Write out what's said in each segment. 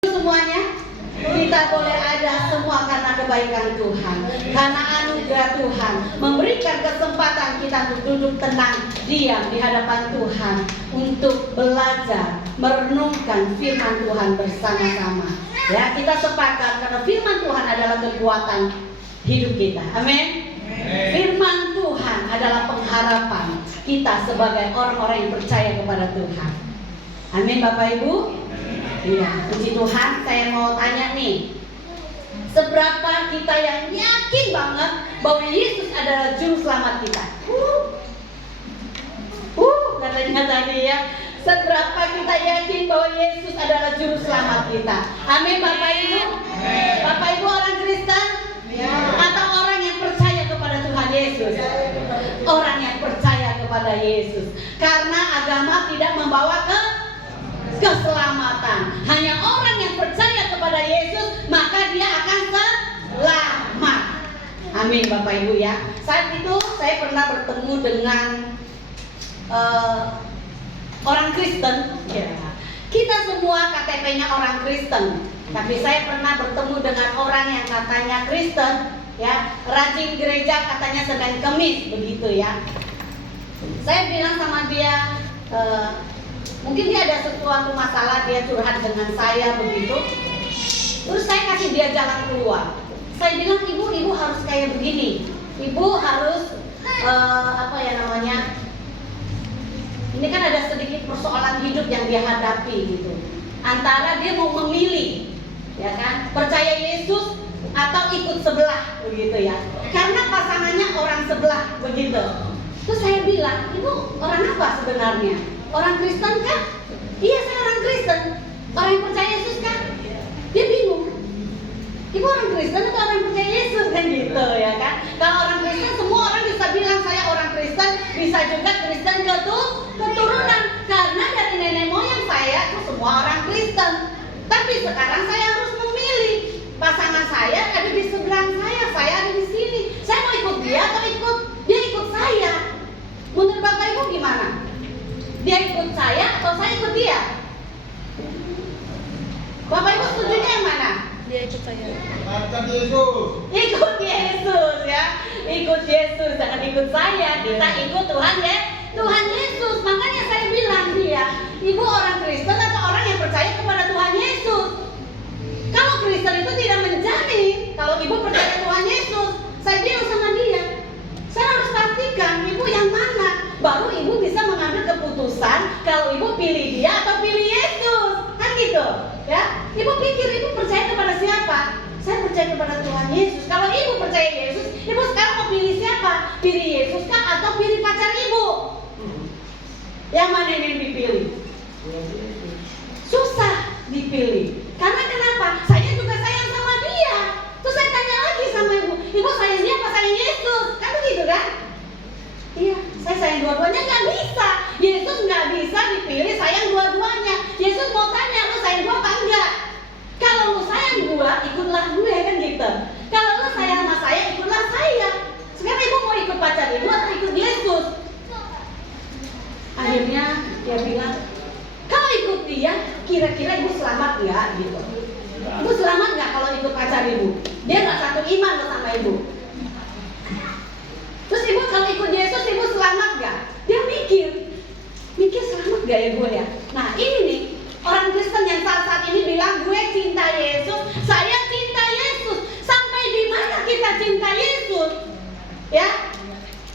Semuanya kita boleh ada semua karena kebaikan Tuhan, karena anugerah Tuhan memberikan kesempatan kita untuk duduk tenang, diam di hadapan Tuhan, untuk belajar, merenungkan firman Tuhan bersama-sama. Ya, kita sepakat karena firman Tuhan adalah kekuatan hidup kita. Amin. Firman Tuhan adalah pengharapan kita sebagai orang-orang yang percaya kepada Tuhan. Amin, Bapak Ibu. Iya, puji Tuhan. Saya mau tanya nih, seberapa kita yang yakin banget bahwa Yesus adalah juru selamat kita? Katanya tadi ya, seberapa kita yakin bahwa Yesus adalah juru selamat kita? Amin, Bapak Ibu. Bapak Ibu orang Kristen atau orang yang percaya kepada Tuhan Yesus? Orang yang percaya kepada Yesus, karena agama tidak membawa keselamatan. Hanya orang yang percaya kepada Yesus, maka dia akan selamat. Amin, Bapak Ibu ya. Saat itu saya pernah bertemu dengan orang Kristen. Ya. Kita semua KTP-nya orang Kristen, tapi saya pernah bertemu dengan orang yang katanya Kristen, ya, rajin gereja, katanya Senin Kemis, begitu ya. Saya bilang sama dia, mungkin dia ada sesuatu masalah, dia curhat dengan saya begitu. Terus saya kasih dia jalan keluar. Saya bilang, ibu harus kayak begini. Ibu harus ini kan ada sedikit persoalan hidup yang dia hadapi gitu. Antara dia mau memilih, ya kan, percaya Yesus atau ikut sebelah begitu ya. Karena pasangannya orang sebelah begitu. Terus saya bilang, ibu orang apa sebenarnya? Orang Kristen kah? Iya, saya orang Kristen. Orang yang percaya Yesus kah? Dia bingung. Ibu orang Kristen atau orang yang percaya Yesus? Kan gitu ya kan. Kalau orang Kristen, semua orang bisa bilang saya orang Kristen. Bisa juga Kristen keturunan. Karena dari nenek moyang saya itu semua orang Kristen. Tapi sekarang saya harus memilih. Pasangan saya ada di seberang saya ada di sini. Saya mau ikut dia atau dia ikut saya? Menurut Bapak Ibu gimana? Dia ikut saya atau saya ikut dia? Bapak Ibu setujunya yang mana? Dia ikut saya. Ikut Yesus. Ikut Yesus ya. Ikut Yesus, jangan ikut saya. Kita ikut Tuhan ya. Tuhan Yesus. Makanya saya bilang dia, ibu orang Kristen atau orang yang percaya kepada Tuhan Yesus? Kalau Kristen itu tidak menjamin kalau ibu percaya Tuhan Yesus. Saya bilang sama dia, saya harus pastikan ibu yang mana, baru ibu bisa mengambil keputusan kalau ibu pilih dia atau pilih Yesus, kan gitu ya. Ibu pikir ibu percaya kepada siapa? Saya percaya kepada Tuhan Yesus. Kalau ibu percaya Yesus, ibu sekarang mau pilih siapa? Pilih Yesus kah atau pilih pacar ibu? Yang mana yang dipilih? Susah dipilih. Karena kenapa? Saya juga sayang sama dia. Terus saya tanya lagi sama ibu sayang dia apa sayang Yesus? Kan begitu kan? Iya, saya sayang dua-duanya. Nggak bisa. Yesus nggak bisa dipilih sayang dua-duanya. Yesus mau tanya, lu sayang gua apa enggak? Kalau lu sayang gua, ikutlah gue, kan gitu. Kalau lu sayang sama saya, ikutlah saya. Sekarang ibu mau ikut pacar ibu atau ikut Yesus? Akhirnya dia bilang, kalau ikut dia, kira-kira ibu selamat nggak gitu? Ibu selamat nggak kalau ikut pacar ibu? Dia nggak satu iman loh sama ibu. Terus ibu kalau ikut Yesus, ibu selamat gak? Dia mikir selamat gak ya gue ya? Nah ini nih, orang Kristen yang saat ini bilang gue cinta Yesus, saya cinta Yesus. Sampai di mana kita cinta Yesus? Ya,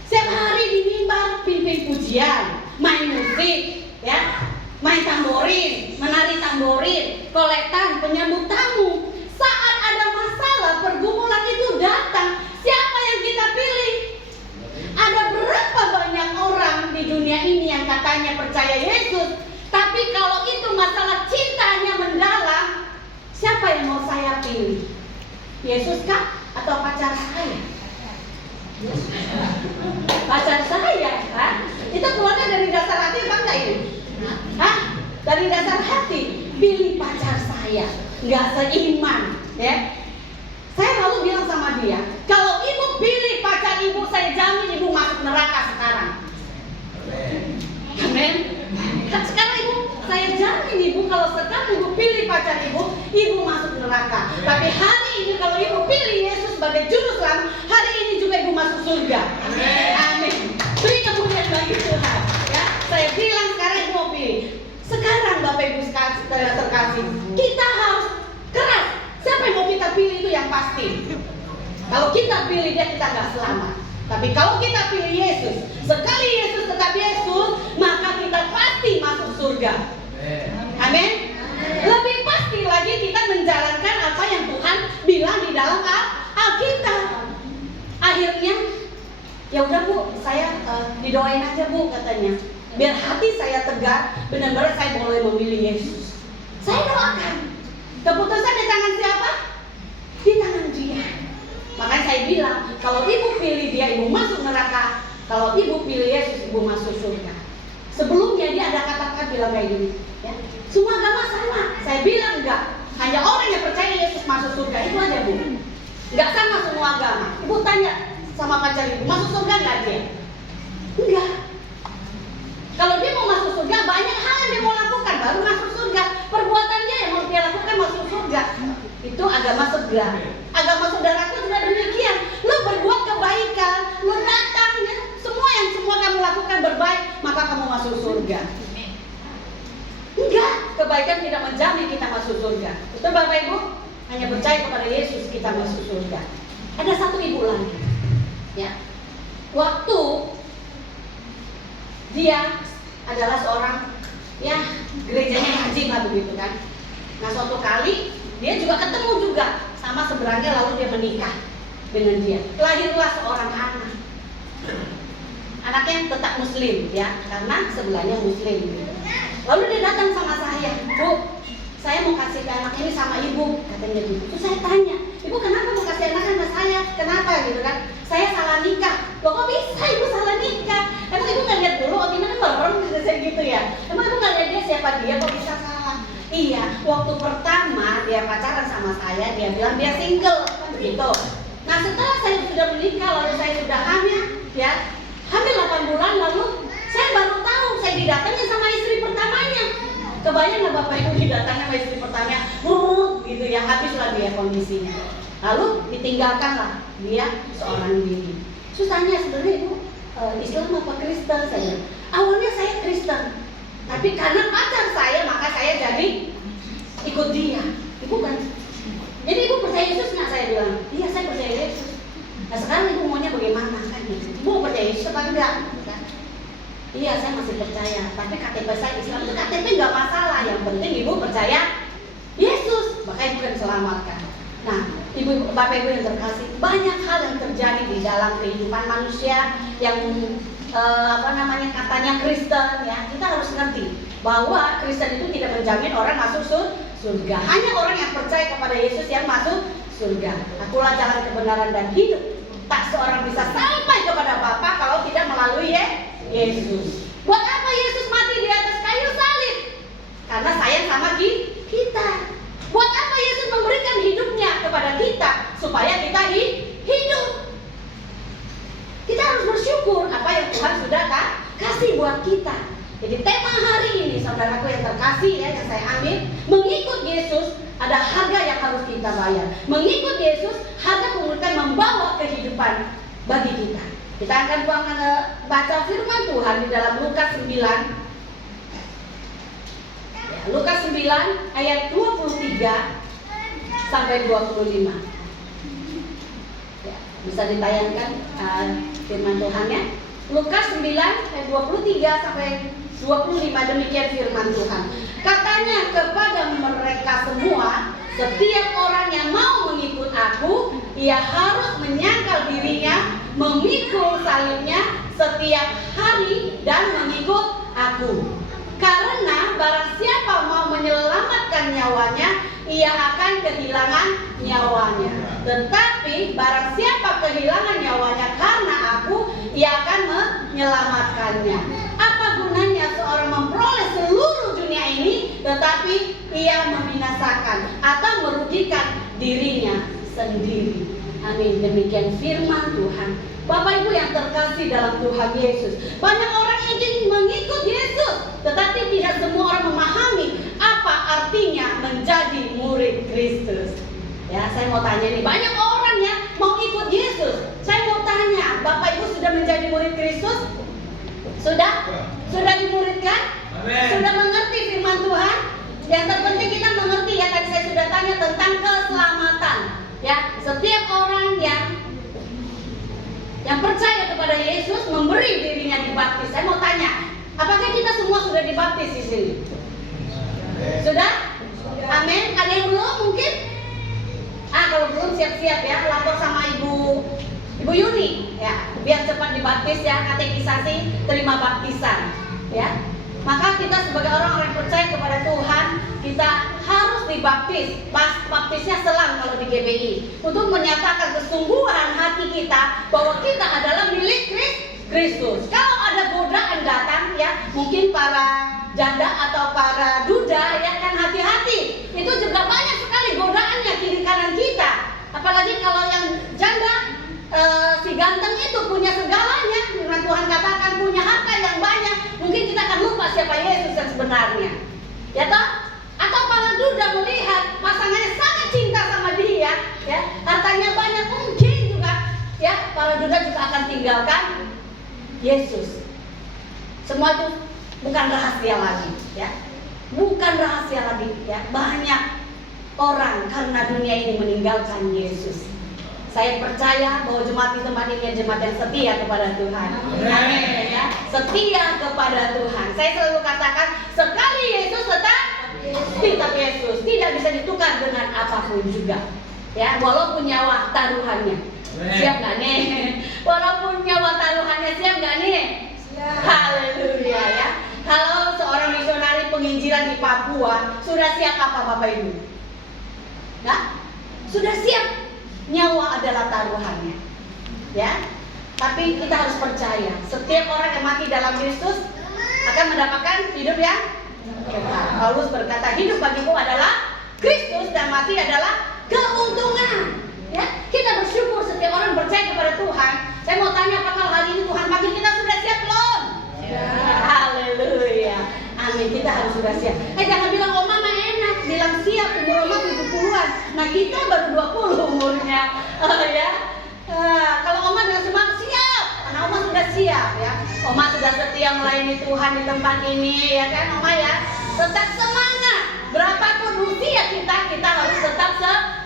setiap hari di mimbar pimpin pujian, main musik, ya, main tamborin, menari tamborin, kolektan, penyambut tamu. Saat ada masalah, pergumulan itu datang, siapa yang kita pilih? Ada berapa banyak orang di dunia ini yang katanya percaya Yesus, tapi kalau itu masalah cintanya mendalam, siapa yang mau saya pilih? Yesus kah atau pacar saya? Pacar saya, kan? Itu keluarnya dari dasar hati apa enggak ini? Hah? Dari dasar hati, pilih pacar saya, nggak seiman, ya. Saya lalu bilang sama dia, kalau ibu pilih pacar ibu, saya jamin ibu masuk neraka sekarang. Amin. Sekarang ibu, saya jamin ibu, kalau sekarang ibu pilih pacar ibu ibu masuk neraka. Tapi hari ini kalau ibu pilih Yesus sebagai juru selamat, hari ini juga ibu masuk surga. Amin. Beri kemuliaan bagi Tuhan. Ya, saya bilang sekarang ibu mau pilih. Sekarang Bapak Ibu terkasih, kita harus keras. Siapa yang mau kita pilih itu yang pasti. Kalau kita pilih dia, kita nggak selamat. Tapi kalau kita pilih Yesus, sekali Yesus tetap Yesus, maka kita pasti masuk surga. Amin. Lebih pasti lagi kita menjalankan apa yang Tuhan bilang di dalam Alkitab. Akhirnya, ya udah Bu, saya didoain aja Bu katanya. Biar hati saya tegar, benar-benar saya boleh memilih Yesus. Saya doakan. Keputusan di tangan siapa? Di tangan Dia. Makanya saya bilang, kalau ibu pilih Dia, ibu masuk neraka. Kalau ibu pilih Yesus, ibu masuk surga. Sebelumnya dia ada kata-kata bilang kayak gini, ya. Semua agama sama. Saya bilang enggak. Hanya orang yang percaya Yesus masuk surga, itu aja Bu. Enggak sama semua agama. Ibu tanya sama pacar ibu, masuk surga enggak dia? Enggak. Kalau dia mau masuk surga, banyak hal yang dia mau lakukan baru masuk surga. Perbuatan dia yang mau dia lakukan masuk surga. Itu agama sebelah. Agama saudaraku juga demikian. Lu berbuat kebaikan, lu datang, ya, semua kamu lakukan berbaik, maka kamu masuk surga. Enggak, kebaikan tidak menjamin kita masuk surga. Betul Bapak Ibu? Hanya percaya kepada Yesus kita masuk surga. Ada satu ibu lagi, ya. Waktu dia adalah seorang, ya, gerejanya rajin lah begitu kan. Nah suatu kali dia juga ketemu juga sama seberangnya, lalu dia menikah dengan dia. Lahirlah seorang anak. Anaknya tetap muslim ya, karena sebelahnya muslim gitu. Lalu dia datang sama saya, Bu, saya mau kasih anak ini sama ibu, katanya gitu. Terus saya tanya, ibu kenapa mau kasih anak sama saya? Kenapa gitu kan? Saya salah nikah. Loh kok bisa ibu salah nikah? Emang ibu nggak lihat dulu? Oh Tina kan bareng saya gitu ya. Emang ibu nggak lihat dia siapa dia? Kok bisa salah? Iya, waktu pertama dia pacaran sama saya, dia bilang dia single kan begitu. Nah setelah saya sudah menikah, lalu saya sudah hamil, ya, hamil 8 bulan, lalu saya baru tahu saya didatangi sama istri pertamanya. Kebayang nggak Bapak Ibu didatangi sama istri pertamanya, gitu ya, habislah dia kondisinya. Lalu ditinggalkanlah dia seorang diri. Terus tanya sebenarnya ibu Islam apa Kristen? Saya awalnya saya Kristen, tapi karena pacar saya maka saya jadi ikut dia. Ibu kan? Jadi ibu percaya Yesus nggak? Saya bilang, iya saya percaya Yesus. Nah sekarang ibu maunya bagaimana kan? Ibu percaya Yesus apa enggak? Kan? Iya saya masih percaya, tapi KTP saya Islam. Itu KTP nggak masalah, yang penting ibu percaya Yesus, maka ibu kan selamatkan. Nah, ibu, Bapak Ibu yang terkasih, banyak hal yang terjadi di dalam kehidupan manusia yang katanya Kristen ya. Kita harus ngerti bahwa Kristen itu tidak menjamin orang masuk surga. Hanya orang yang percaya kepada Yesus yang masuk surga. Akulah jalan kebenaran dan hidup. Tak seorang bisa sampai kepada Bapa kalau tidak melalui Yesus. Buat apa Yesus mati di atas kayu salib? Karena sayang sama kita. Buat apa Yesus memberikan hidupnya kepada kita? Supaya kita hidup. Kita harus bersyukur apa yang Tuhan sudah kasih buat kita. Jadi tema hari ini, saudaraku yang terkasih ya, yang saya ambil, mengikut Yesus ada harga yang harus kita bayar. Mengikut Yesus, harga kemudian membawa kehidupan bagi kita. Kita akan baca firman Tuhan di dalam Lukas 9. Lukas 9 ayat 23 sampai 25. Ya, bisa ditayangkan firman Tuhan ya. Lukas 9 ayat 23 sampai 25, demikian firman Tuhan. Katanya kepada mereka semua, setiap orang yang mau mengikut aku, ia harus menyangkal dirinya, memikul salibnya setiap hari dan mengikut aku. Karena barang siapa mau menyelamatkan nyawanya, ia akan kehilangan nyawanya. Tetapi barang siapa kehilangan nyawanya karena aku, ia akan menyelamatkannya. Apa gunanya seorang memperoleh seluruh dunia ini, tetapi ia membinasakan atau merugikan dirinya sendiri? Amin. Demikian firman Tuhan. Bapak Ibu yang terkasih dalam Tuhan Yesus, banyak orang yang ingin mengikut Yesus, tetapi tidak semua orang memahami apa artinya menjadi murid Kristus. Ya, saya mau tanya nih, banyak orang ya mau ikut Yesus. Saya mau tanya, Bapak Ibu sudah menjadi murid Kristus? Sudah? Sudah dimuridkan? Amen. Sudah mengerti firman Tuhan? Yang terpenting kita mengerti ya, tadi saya sudah tanya tentang keselamatan. Ya, setiap orang yang percaya kepada Yesus memberi dirinya dibaptis. Saya mau tanya, apakah kita semua sudah dibaptis di sini? Sudah? Amin. Ada yang belum mungkin? Kalau belum siap-siap ya, lapor sama Ibu Yuni ya, biar cepat dibaptis ya, katekisasi, terima baptisan ya. Maka kita sebagai orang yang percaya kepada Tuhan, kita harus dibaptis. Baptisnya selang kalau di GBI, untuk menyatakan kesungguhan hati kita bahwa kita adalah milik Kristus. Kalau ada godaan datang ya, mungkin para janda atau para duda ya kan, hati-hati. Itu juga banyak sekali godaannya kiri kanan kita. Apalagi kalau yang janda, si ganteng itu punya segalanya. Dengan Tuhan katakan punya harta yang banyak. Mungkin kita akan lupa siapa Yesus yang sebenarnya. Ya toh? Atau para duda melihat pasangannya sangat cinta sama dia, ya, hartanya banyak, mungkin juga ya para duda juga akan tinggalkan Yesus. Semua itu bukan rahasia lagi, ya. Bukan rahasia lagi, ya. Banyak orang karena dunia ini meninggalkan Yesus. Saya percaya bahwa jemaat di tempat ini jemaat yang setia kepada Tuhan. Amin ya. Setia kepada Tuhan. Saya selalu katakan, sekali Yesus tetap Yesus, tidak bisa ditukar dengan apapun juga. Ya, walaupun nyawa taruhannya. Siap nggak nih? Walaupun nyawa taruhannya, siap nggak nih? Haleluya ya. Kalau seorang misionari penginjilan di Papua, sudah siap apa Bapak Ibu? Nah, sudah siap. Nyawa adalah taruhannya. Ya. Tapi kita harus percaya, setiap orang yang mati dalam Kristus akan mendapatkan hidup yang kekal. Paulus berkata, hidup bagiku adalah Kristus dan mati adalah keuntungan. Ya, kita bersyukur setiap orang percaya kepada Tuhan. Saya mau tanya, apakah hari ini Tuhan panggil kita sudah siap belum? Ya. Haleluya. Amin, kita harus sudah siap. Jangan bilang Oma mah enak, bilang siap, umur Oma 70-an. Nah, kita baru 20 umurnya. Ya. Kalau Oma dengan semangat siap, karena Oma sudah siap ya. Oma sudah setia melayani Tuhan di tempat ini ya kan Oma ya. Tetap semangat. Berapapun usia kita harus tetap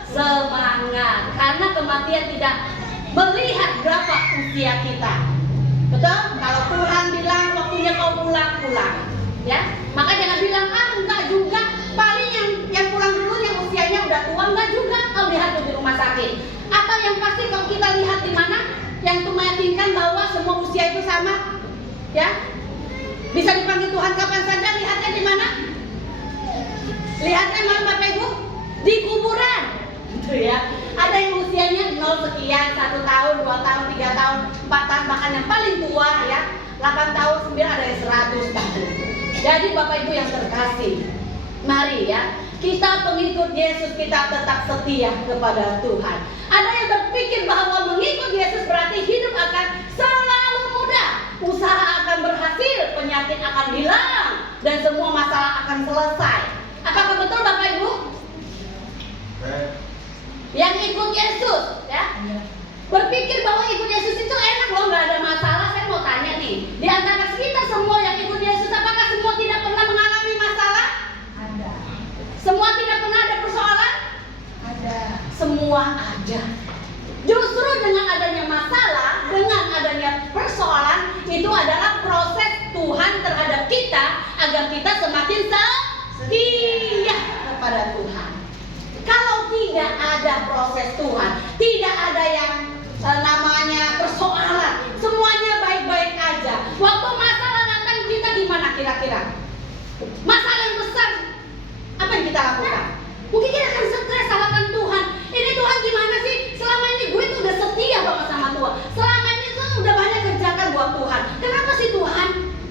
semangat. Karena kematian tidak melihat berapa usia kita. Betul? Kalau Tuhan bilang waktunya kau pulang. Ya, maka jangan bilang enggak juga. Paling yang pulang dulu yang usianya udah tua, enggak juga. Kau lihat tuh di rumah sakit. Atau yang pasti kalau kita lihat di mana yang meyakinkan bahwa semua usia itu sama, ya, bisa dipanggil Tuhan kapan saja. Lihatnya di mana? Lihatnya mana Bapak Ibu? Di kuburan, gitu ya. Ada yang usianya 0 sekian, 1 tahun, 2 tahun, 3 tahun, 4 tahun, bahkan yang paling tua ya 8 tahun, 9, ada yang 100 tahun. Jadi Bapak Ibu yang terkasih, mari ya, kita pengikut Yesus, kita tetap setia kepada Tuhan. Ada yang berpikir bahwa mengikut Yesus berarti hidup akan selalu mudah, usaha akan berhasil, penyakit akan hilang, dan semua masalah akan selesai. Apakah betul Bapak Ibu? Yang ikut Yesus ya, berpikir bahwa ikut Yesus itu enak loh, nggak ada masalah. Saya mau tanya nih, di antara kita semua yang ikut Yesus, apakah semua tidak pernah mengalami masalah? Ada. Semua tidak pernah ada persoalan? Ada. Semua ada. Justru dengan adanya masalah, dengan adanya persoalan, itu adalah proses Tuhan terhadap kita agar kita semakin setia kepada Tuhan. Kalau tidak ada proses Tuhan, tidak ada yang namanya persoalan, semuanya baik-baik aja. Waktu masalah datang, kita gimana kira-kira? Masalah yang besar, apa yang kita lakukan? Mungkin kita akan stres, salahkan Tuhan. Ini Tuhan gimana sih? Selama ini gue tuh udah setia banget sama Tuhan. Selama ini tuh udah banyak kerjakan buat Tuhan. Kenapa sih Tuhan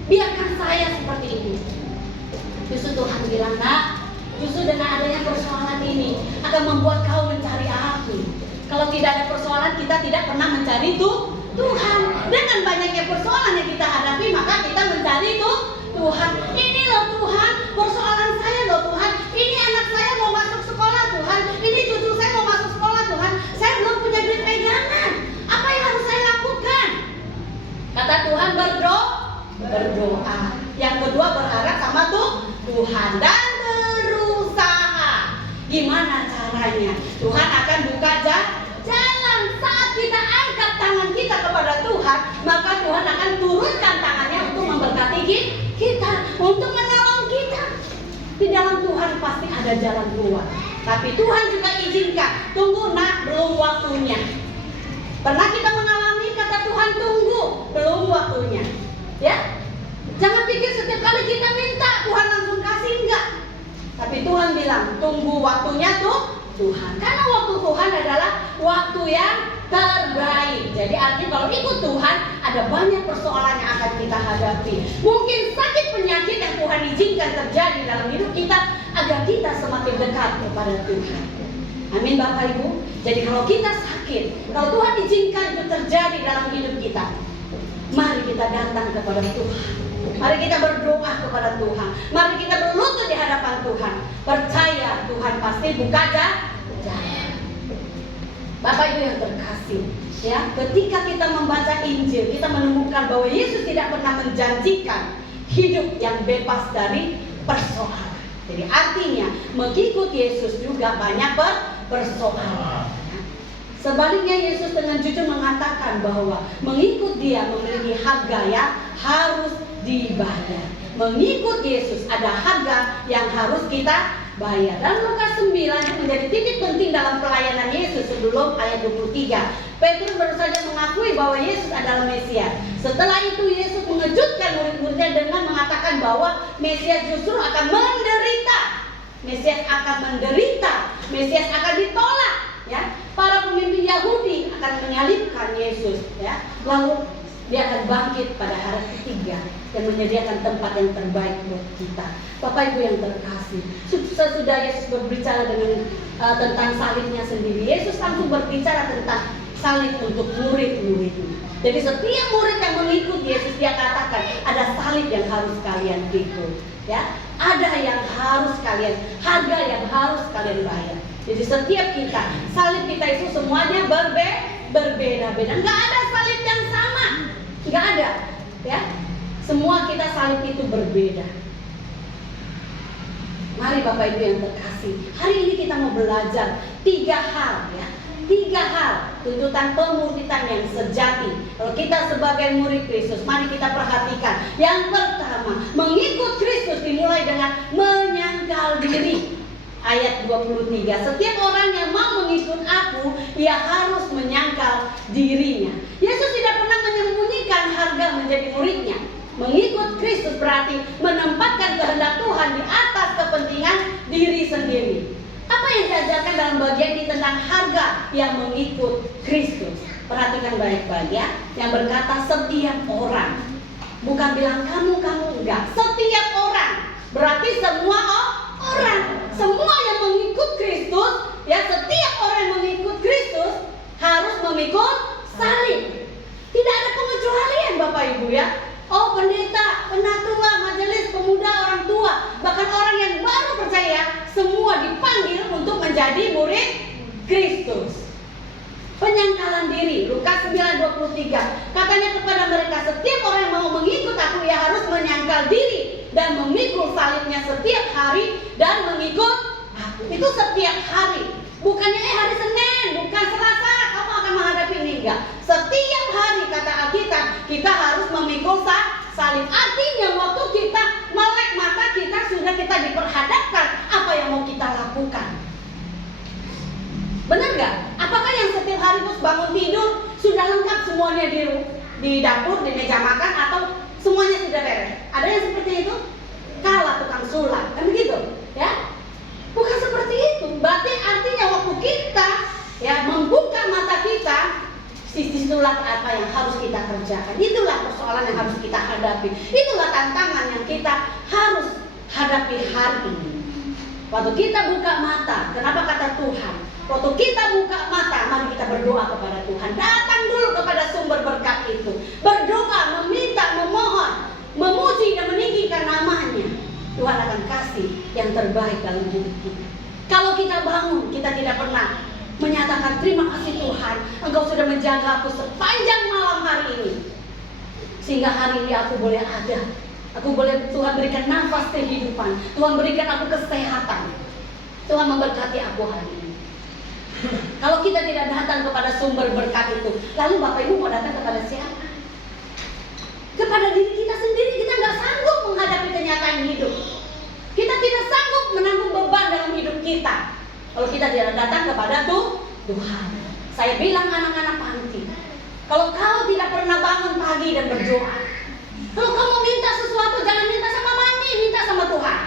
biarkan saya seperti ini? Justru Tuhan bilang, nak, justru dengan adanya persoalan ini akan membuat kau mencari aku. Kalau tidak ada persoalan, kita tidak pernah mencari Tuhan. Dengan banyaknya persoalan yang kita hadapi, maka kita mencari Tuhan. Ini loh Tuhan, persoalan saya loh Tuhan. Ini anak saya mau masuk sekolah Tuhan. Gimana caranya? Tuhan akan buka jalan. Saat kita angkat tangan kita kepada Tuhan, maka Tuhan akan turunkan tangannya untuk memberkati kita, untuk menolong kita. Di dalam Tuhan pasti ada jalan keluar. Tapi Tuhan juga izinkan, tunggu nak, belum waktunya. Pernah kita mengalami kata Tuhan tunggu, belum waktunya. Ya, jangan pikir setiap kali kita minta Tuhan langsung kasih, enggak. Tapi Tuhan bilang tunggu waktunya tuh Tuhan. Karena waktu Tuhan adalah waktu yang terbaik. Jadi artinya kalau ikut Tuhan, ada banyak persoalan yang akan kita hadapi. Mungkin sakit penyakit yang Tuhan izinkan terjadi dalam hidup kita agar kita semakin dekat kepada Tuhan. Amin Bapak Ibu. Jadi kalau kita sakit, kalau Tuhan izinkan itu terjadi dalam hidup kita, mari kita datang kepada Tuhan. Mari kita berdoa kepada Tuhan. Mari kita berlutut di hadapan Tuhan. Percaya Tuhan pasti buka jalan. Bapak Ibu yang terkasih, ya, ketika kita membaca Injil, kita menemukan bahwa Yesus tidak pernah menjanjikan hidup yang bebas dari persoalan. Jadi artinya mengikut Yesus juga banyak persoalan. Sebaliknya Yesus dengan jujur mengatakan bahwa mengikut Dia memiliki harga yang harus dibayar. Mengikut Yesus ada harga yang harus kita bayar. Dan Lukas 9 menjadi titik penting dalam pelayanan Yesus sebelum ayat 23. Petrus baru saja mengakui bahwa Yesus adalah Mesias. Setelah itu Yesus mengejutkan murid-muridnya dengan mengatakan bahwa Mesias justru akan menderita. Mesias akan menderita. Mesias akan ditolak. Ya, para pemimpin Yahudi akan menyalibkan Yesus. Ya, lalu Dia akan bangkit pada hari ketiga dan menyediakan tempat yang terbaik buat kita. Bapak Ibu yang terkasih, sesudah Yesus berbicara tentang salibnya sendiri, Yesus langsung berbicara tentang salib untuk murid-muridnya. Jadi setiap murid yang mengikut Yesus, Dia katakan ada salib yang harus kalian pikul. Ya, ada yang harus kalian, harga yang harus kalian bayar. Jadi setiap kita, salib kita itu semuanya berbeda-beda. Nggak ada salib yang sama. Nggak ada, ya. Semua kita salib itu berbeda. Mari Bapak Ibu yang terkasih, hari ini kita mau belajar 3 hal, ya. 3 hal tuntutan pemuridan yang sejati. Kalau kita sebagai murid Kristus, mari kita perhatikan. Yang pertama, mengikut Kristus dimulai dengan menyangkal diri. Ayat 23, setiap orang yang mau mengikut aku, ia harus menyangkal dirinya. Yesus tidak pernah menyembunyikan harga menjadi muridnya. Mengikut Kristus berarti menempatkan kehendak Tuhan di atas kepentingan diri sendiri. Apa yang diajarkan dalam bagian ini tentang harga yang mengikut Kristus? Perhatikan baik-baik, ya. Yang berkata setiap orang, bukan bilang kamu enggak. Setiap orang, berarti semua orang. Semua yang mengikut Kristus, ya, setiap orang yang mengikut Kristus harus memikul salib. Tidak ada pengecualian Bapak Ibu, ya. Oh, pendeta, penatua, majelis, pemuda, orang tua, bahkan orang yang baru percaya, semua dipanggil untuk menjadi murid Kristus. Penyangkalan diri, Lukas 9:23, katanya kepada mereka, setiap orang yang mau mengikut aku, ia harus menyangkal diri dan memikul salibnya setiap hari dan mengikut aku. Itu setiap hari. Bukannya hari Senin, bukan Selasa kamu akan menghadapi ini, enggak. Setiap hari kata Alkitab kita harus memikul salib. Artinya waktu kita melek mata kita sudah kita diperhadapkan apa yang mau kita lakukan. Benar nggak? Apakah yang setiap hari terus bangun tidur sudah lengkap semuanya di dapur, di meja makan, atau semuanya sudah beres? Ada yang seperti itu? Kalah tukang sulap, kan begitu? Ya? Bukan seperti itu. Berarti artinya waktu kita, ya, membuka mata kita, itulah apa yang harus kita kerjakan. Itulah persoalan yang harus kita hadapi. Itulah tantangan yang kita harus hadapi hari ini. Waktu kita buka mata, kenapa kata Tuhan? Waktu kita buka mata, mari kita berdoa kepada Tuhan. Datang dulu kepada sumber berkat itu. Berdoa, meminta, memohon, memuji dan meninggikan namanya. Tuhan akan kasih yang terbaik dalam hidup kita. Kalau kita bangun, kita tidak pernah menyatakan terima kasih Tuhan, Engkau sudah menjaga aku sepanjang malam hari ini, sehingga hari ini aku boleh ada. Aku boleh, Tuhan berikan nafas kehidupan, Tuhan berikan aku kesehatan. Tuhan memberkati aku hari ini. Kalau kita tidak datang kepada sumber berkat itu, lalu Bapak Ibu mau datang kepada siapa? Kepada diri kita sendiri. Kita nggak sanggup menghadapi kenyataan hidup. Kita tidak sanggup menanggung beban dalam hidup kita kalau kita tidak datang kepada Tuhan. Saya bilang anak-anak panti, kalau kau tidak pernah bangun pagi dan berdoa, kalau kamu minta sesuatu, jangan minta sama mami, minta sama Tuhan.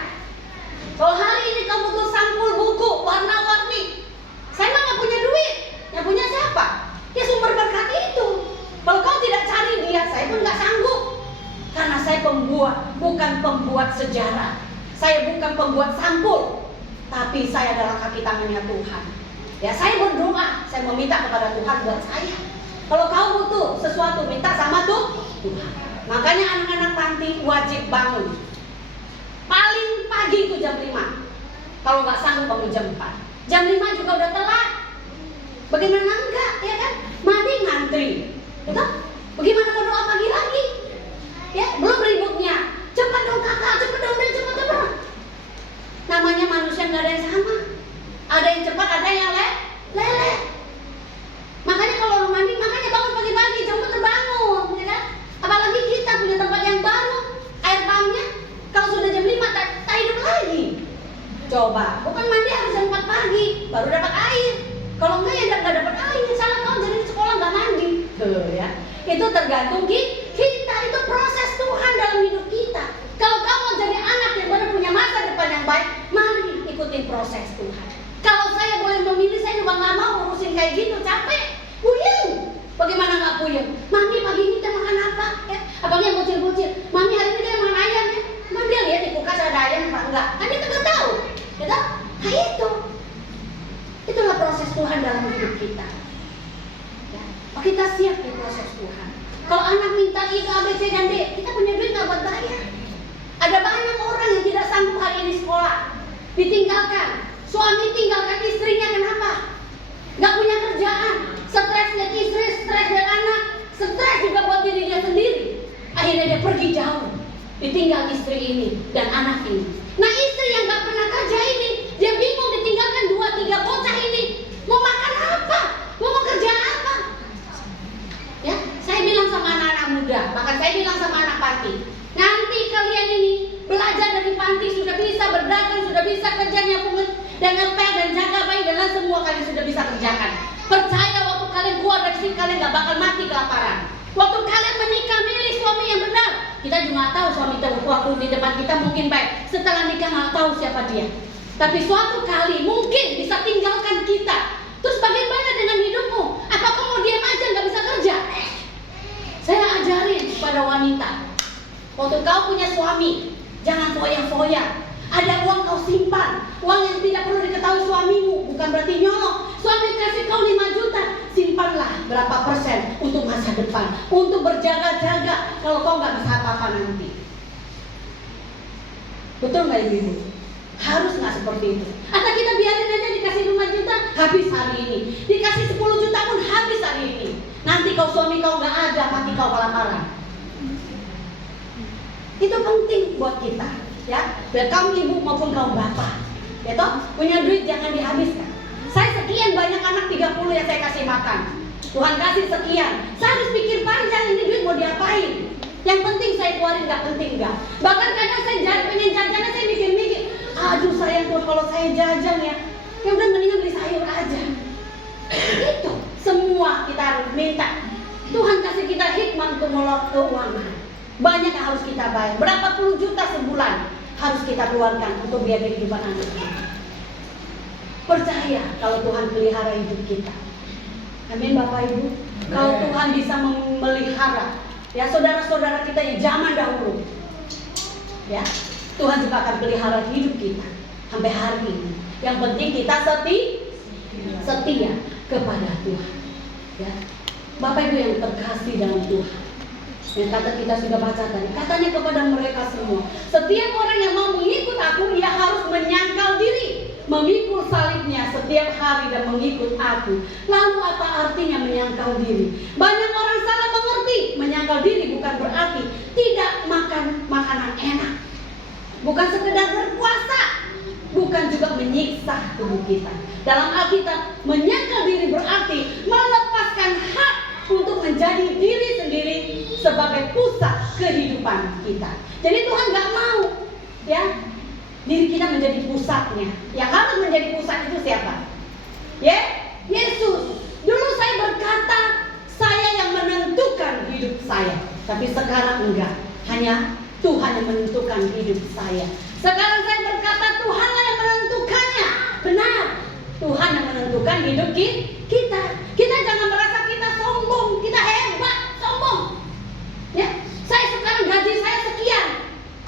Kalau hari ini kamu butuh sampul buku warna-warni, saya mah nggak punya duit, yang punya siapa? Ya sumber berkat itu. Kalau kau tidak cari dia, saya pun nggak sanggup. Karena saya bukan pembuat sejarah. Saya bukan pembuat sampul, tapi saya adalah kaki tangannya Tuhan. Ya, saya berdoa, saya meminta kepada Tuhan buat saya. Kalau kau butuh sesuatu, minta sama Tuhan. Makanya anak-anak panti wajib bangun. Paling pagi itu jam 5. Kalau nggak sanggup bangun jam 4. Jam 5 juga udah telat. Bagaimana enggak, ya kan? Mandi ngantri. Betul? Bagaimana mau doa pagi lagi? Ya, belum ributnya. Cepat dong kakak, cepat dong, cepat. Namanya manusia nggak ada yang sama. Ada yang cepat, ada yang lele. Makanya kalau orang mandi, makanya bangun pagi-pagi, jangan terbangun, ya kan? Apalagi kita punya tempat yang baru, air pumpnya kalau sudah jam 5 tak hidup lagi. Coba, bukan mandi harus jam 4 pagi baru dapat air. Kalau enggak ya nggak dapat air. Salah kau jadi di sekolah nggak mandi. Tuh ya. Itu tergantung kita, itu proses Tuhan dalam hidup kita. Kalau kamu jadi anak yang baru punya masa depan yang baik, mari ikutin proses Tuhan. Kalau saya boleh memilih, saya juga nggak mau urusin kayak gitu, capek, puyeng. Bagaimana nggak puyeng? Mami pagi ini kita makan apa? Ya, apalagi yang bocil-bocil. Mami hari ini kita makan ayam ya. Mami dia lihat di kulkas ada ayam apa enggak? Kan dia nggak tahu, ya kan? Nah itu, itulah proses Tuhan dalam hidup kita. Ya. Oh, kita siap di proses Tuhan. Kalau anak minta itu A, B, C, dan D, kita punya duit nggak buat bayar. Ada banyak orang yang tidak sanggup hari ini sekolah, ditinggalkan. Suami tinggalkan istrinya, kenapa? Gak punya kerjaan, stres lihat istri, stres lihat anak, stres juga buat dirinya sendiri. Akhirnya dia pergi jauh, ditinggal istri ini dan anak ini. Nah istri yang gak pernah kerja ini, dia bingung ditinggalkan 2-3 bocah ini. Mau makan apa? Mau kerja apa? Ya, saya bilang sama anak-anak muda, bahkan saya bilang sama anak panti, nanti kalian ini belajar dari panti, sudah bisa berdagang, sudah bisa kerja nyapu dan ngepel dan jaga bayi dan semua kalian sudah bisa kerjakan. Percaya waktu kalian keluar dari sini kalian gak bakal mati kelaparan. Waktu kalian menikah, milih suami yang benar. Kita juga gak tahu suami itu waktu di depan kita mungkin baik, setelah nikah gak tahu siapa dia. Tapi suatu kali mungkin bisa tinggalkan kita. Terus bagaimana dengan hidupmu? Apa kamu mau diam aja gak bisa kerja? Saya ajarin pada wanita, waktu kau punya suami, jangan foya-foya. Ada uang kau simpan, uang yang tidak perlu diketahui suamimu, bukan berarti nyolong. Suami kasih kau 5 juta, simpanlah berapa persen untuk masa depan, untuk berjaga-jaga kalau kau nggak bisa apa-apa nanti. Betul nggak ibu-ibu? Harus nggak seperti itu? Atau kita biarin aja dikasih 5 juta, habis hari ini. Dikasih 10 juta pun habis hari ini. Nanti kau suami kau nggak ada, mati kau kelaparan. Itu penting buat kita. Ya, biar kaum ibu maupun kaum bapak, ya toh, punya duit jangan dihabiskan. Saya sekian banyak anak 30 yang saya kasih makan. Tuhan kasih sekian. Saya harus pikir panjang, ini duit mau diapain. Yang penting saya keluarin, gak penting gak. Bahkan kadang saya pengen jajan, saya mikir-mikir, aduh sayang Tuhan kalau saya jajan ya udah mendingan beli sayur aja. Itu semua kita harus minta. Tuhan kasih kita hikmat untuk mengelola keuangan. Banyak yang harus kita bayar. Berapa puluh juta sebulan harus kita keluarkan untuk biaya kehidupan anak kita. Percaya kalau Tuhan pelihara hidup kita. Amin Bapak Ibu. Kalau Tuhan bisa memelihara ya saudara-saudara kita yang zaman dahulu, ya Tuhan juga akan pelihara hidup kita sampai hari ini. Yang penting kita setia kepada Tuhan. Ya, Bapak Ibu yang terkasih dalam Tuhan. Yang kata kita sudah baca tadi, katanya kepada mereka semua, setiap orang yang mau mengikut aku, ia harus menyangkal diri, memikul salibnya setiap hari dan mengikut aku. Lalu apa artinya menyangkal diri? Banyak orang salah mengerti, menyangkal diri bukan berarti tidak makan makanan enak, bukan sekedar berpuasa, bukan bukan juga menyiksa tubuh kita. Dalam Alkitab, menyangkal diri berarti melepaskan hak untuk menjadi diri sendiri sebagai pusat kehidupan kita. Jadi Tuhan gak mau ya diri kita menjadi pusatnya. Yang harus menjadi pusat itu siapa? Ya, Yesus. Dulu saya berkata saya yang menentukan hidup saya, tapi sekarang enggak. Hanya Tuhan yang menentukan hidup saya. Sekarang saya berkata Tuhanlah yang menentukannya. Benar, Tuhan yang menentukan hidup kita. Kita jangan merasa kita sombong, kita hebat, sombong. Ya, saya sekarang gaji saya sekian.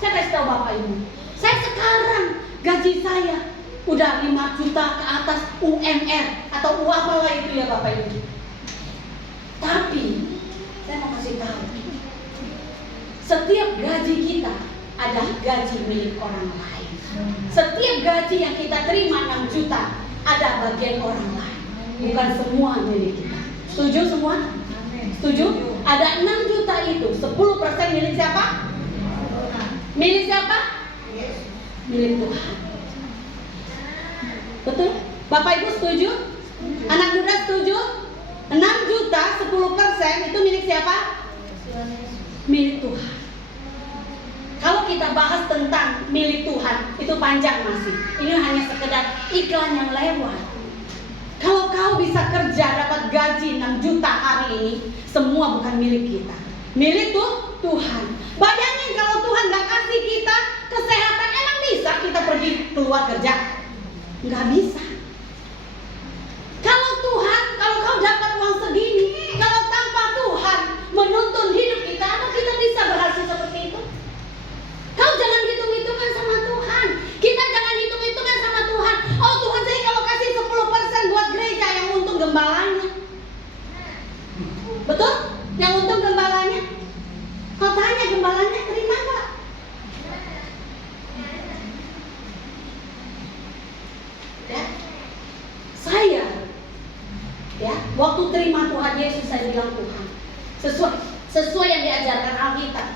Saya kasih tahu Bapak Ibu, saya sekarang gaji saya udah 5 juta ke atas UMR atau apalah itu ya Bapak Ibu. Tapi saya mau kasih tahu, setiap gaji kita adalah gaji milik orang lain. Setiap gaji yang kita terima 6 juta ada bagian orang lain, bukan semua milik kita. Setuju semua? Setuju? Ada 6 juta itu 10% milik siapa? Milik siapa? Milik Tuhan. Betul? Bapak Ibu setuju? Anak muda setuju? 6 juta 10% itu milik siapa? Milik Tuhan. Kalau kita bahas tentang milik Tuhan, itu panjang masih. Ini hanya sekedar iklan yang lewat. Kalau kau bisa kerja dapat gaji 6 juta hari ini, semua bukan milik kita. Milik Tuhan. Bayangin kalau Tuhan gak kasih kita kesehatan, emang bisa kita pergi keluar kerja? Gak bisa. Kalau Tuhan, kalau kau dapat uang segini, kalau tanpa Tuhan menuntun hidup kita, apa kita bisa berhasil seperti itu? Kau jangan hitung-hitungan sama Tuhan. Kita jangan hitung-hitungan sama Tuhan. Oh Tuhan, saya kalau kasih 10% buat gereja, yang untung gembalanya. Betul? Yang untung gembalanya. Kau tanya gembalanya terima gak? Ya. Saya ya, waktu terima Tuhan Yesus, saya bilang Tuhan, sesuai yang diajarkan Alkitab,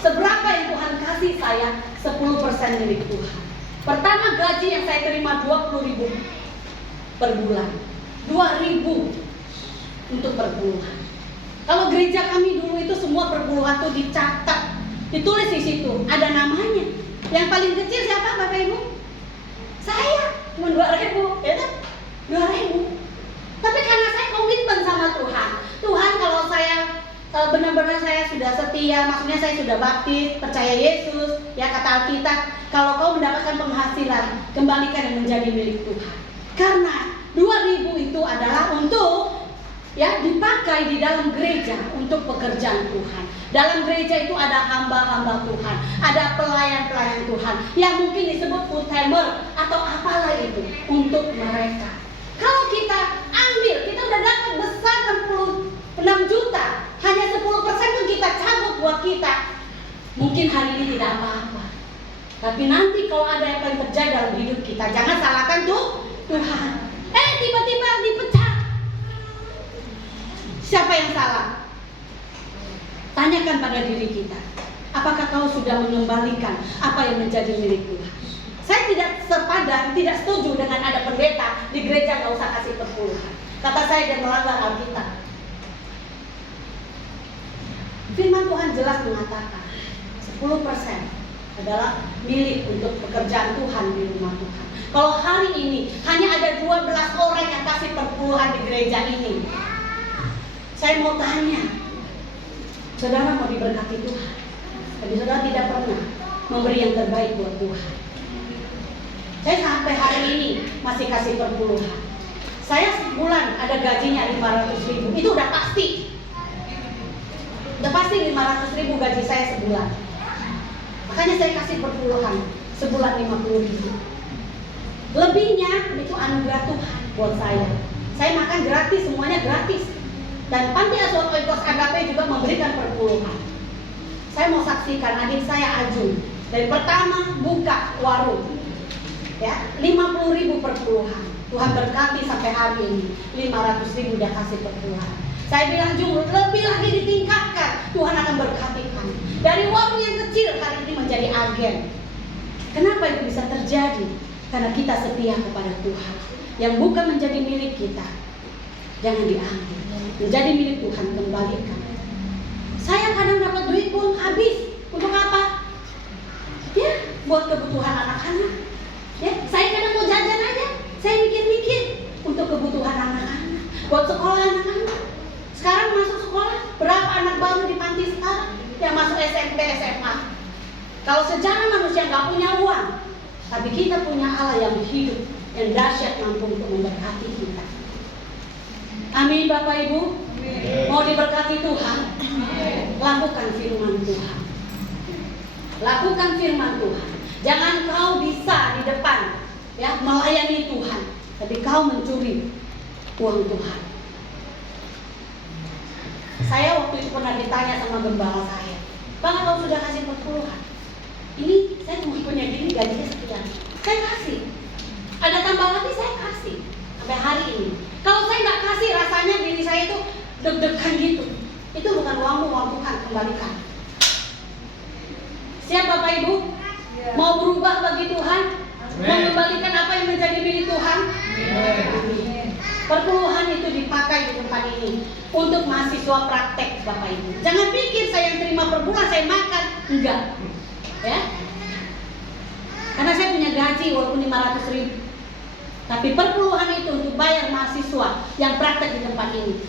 seberapa yang Tuhan kasih saya, 10% milik Tuhan. Pertama gaji yang saya terima 20.000 per bulan, 2.000 untuk per bulan. Kalau gereja kami dulu itu semua per bulan tuh dicatat, ditulis di situ, ada namanya. Yang paling kecil siapa Bapak Ibu? Saya, cuma 2.000, ya kan? 2.000. Tapi karena saya komitmen sama Tuhan, Tuhan kalau saya benar-benar saya sudah setia, maksudnya saya sudah baptis, percaya Yesus, ya kata Alkitab, kalau kau mendapatkan penghasilan, kembalikan yang menjadi milik Tuhan. Karena 2.000 itu adalah untuk ya dipakai di dalam gereja untuk pekerjaan Tuhan. Dalam gereja itu ada hamba-hamba Tuhan, ada pelayan-pelayan Tuhan yang mungkin disebut full timer atau apalah itu untuk mereka. Kalau kita ambil, kita udah dapat besar 66 juta, hanya 10% pun kita cabut buat kita, mungkin hari ini tidak apa-apa. Tapi nanti kalau ada apa yang terjadi dalam hidup kita, jangan salahkan Tuhan. Tiba-tiba dipecat. Siapa yang salah? Tanyakan pada diri kita, apakah kau sudah mengembalikan apa yang menjadi milik Tuhan? Saya tidak sepadan, tidak setuju dengan ada pendeta di gereja nggak usah kasih perpuluhan. Kata saya dia melanggar Alkitab. Firman Tuhan jelas mengatakan 10% adalah milik untuk pekerjaan Tuhan di rumah Tuhan. Kalau hari ini hanya ada 12 orang yang kasih perpuluhan di gereja ini, saya mau tanya, saudara mau diberkati Tuhan? Tapi saudara tidak pernah memberi yang terbaik buat Tuhan. Saya sampai hari ini masih kasih perpuluhan. Saya sebulan ada gajinya 500.000, itu udah pasti. Udah pasti 500.000 gaji saya sebulan. Makanya saya kasih perpuluhan sebulan 50.000. Lebihnya itu anugerah Tuhan buat saya. Saya makan gratis, semuanya gratis. Dan Panti Asuhan Oikos Agape juga memberikan perpuluhan. Saya mau saksikan adik saya Ajun, dari pertama buka warung, ya 50.000 perpuluhan. Tuhan berkati sampai hari ini 500.000 dia kasih perpuluhan. Saya bilang Jung, lebih lagi ditingkatkan, Tuhan akan berkati kami. Dari warung yang kecil hari ini menjadi agen. Kenapa itu bisa terjadi? Karena kita setia kepada Tuhan. Yang bukan menjadi milik kita, jangan diambil. Menjadi milik Tuhan, kembalikan. Saya kadang dapat duit pun habis. Untuk apa? Ya, buat kebutuhan anak-anak. Ya, saya kadang mau jajan aja, saya mikir-mikir untuk kebutuhan anak-anak, buat sekolah anak-anak. Sekarang masuk sekolah, berapa anak baru di panti sekarang yang masuk SMP, SMA? Kalau secara manusia nggak punya uang, tapi kita punya Allah yang hidup, yang dahsyat mampu untuk memberkati kita. Amin, Bapak Ibu. Amin. Mau diberkati Tuhan? Amin. Lakukan firman Tuhan. Lakukan firman Tuhan. Jangan kau bisa di depan ya melayani Tuhan, tapi kau mencuri uang Tuhan. Saya waktu itu pernah ditanya sama gembala saya, "Bang, kau sudah kasih perpuluhan? Ini saya cuma punya gini, gajinya sekian." Saya kasih. Ada tambah lagi saya kasih sampai hari ini. Kalau saya nggak kasih, rasanya diri saya itu deg-degan gitu. Itu bukan uangmu, uang Tuhan, kembalikan. Siap Bapak Ibu? Mau berubah bagi Tuhan? Mengembalikan apa yang menjadi milik Tuhan? Amin. Perpuluhan itu dipakai di tempat ini untuk mahasiswa praktek Bapak Ibu. Jangan pikir saya yang terima per bulan saya makan. Enggak. Ya. Karena saya punya gaji walaupun 500.000. Tapi perpuluhan itu untuk bayar mahasiswa yang praktek di tempat ini.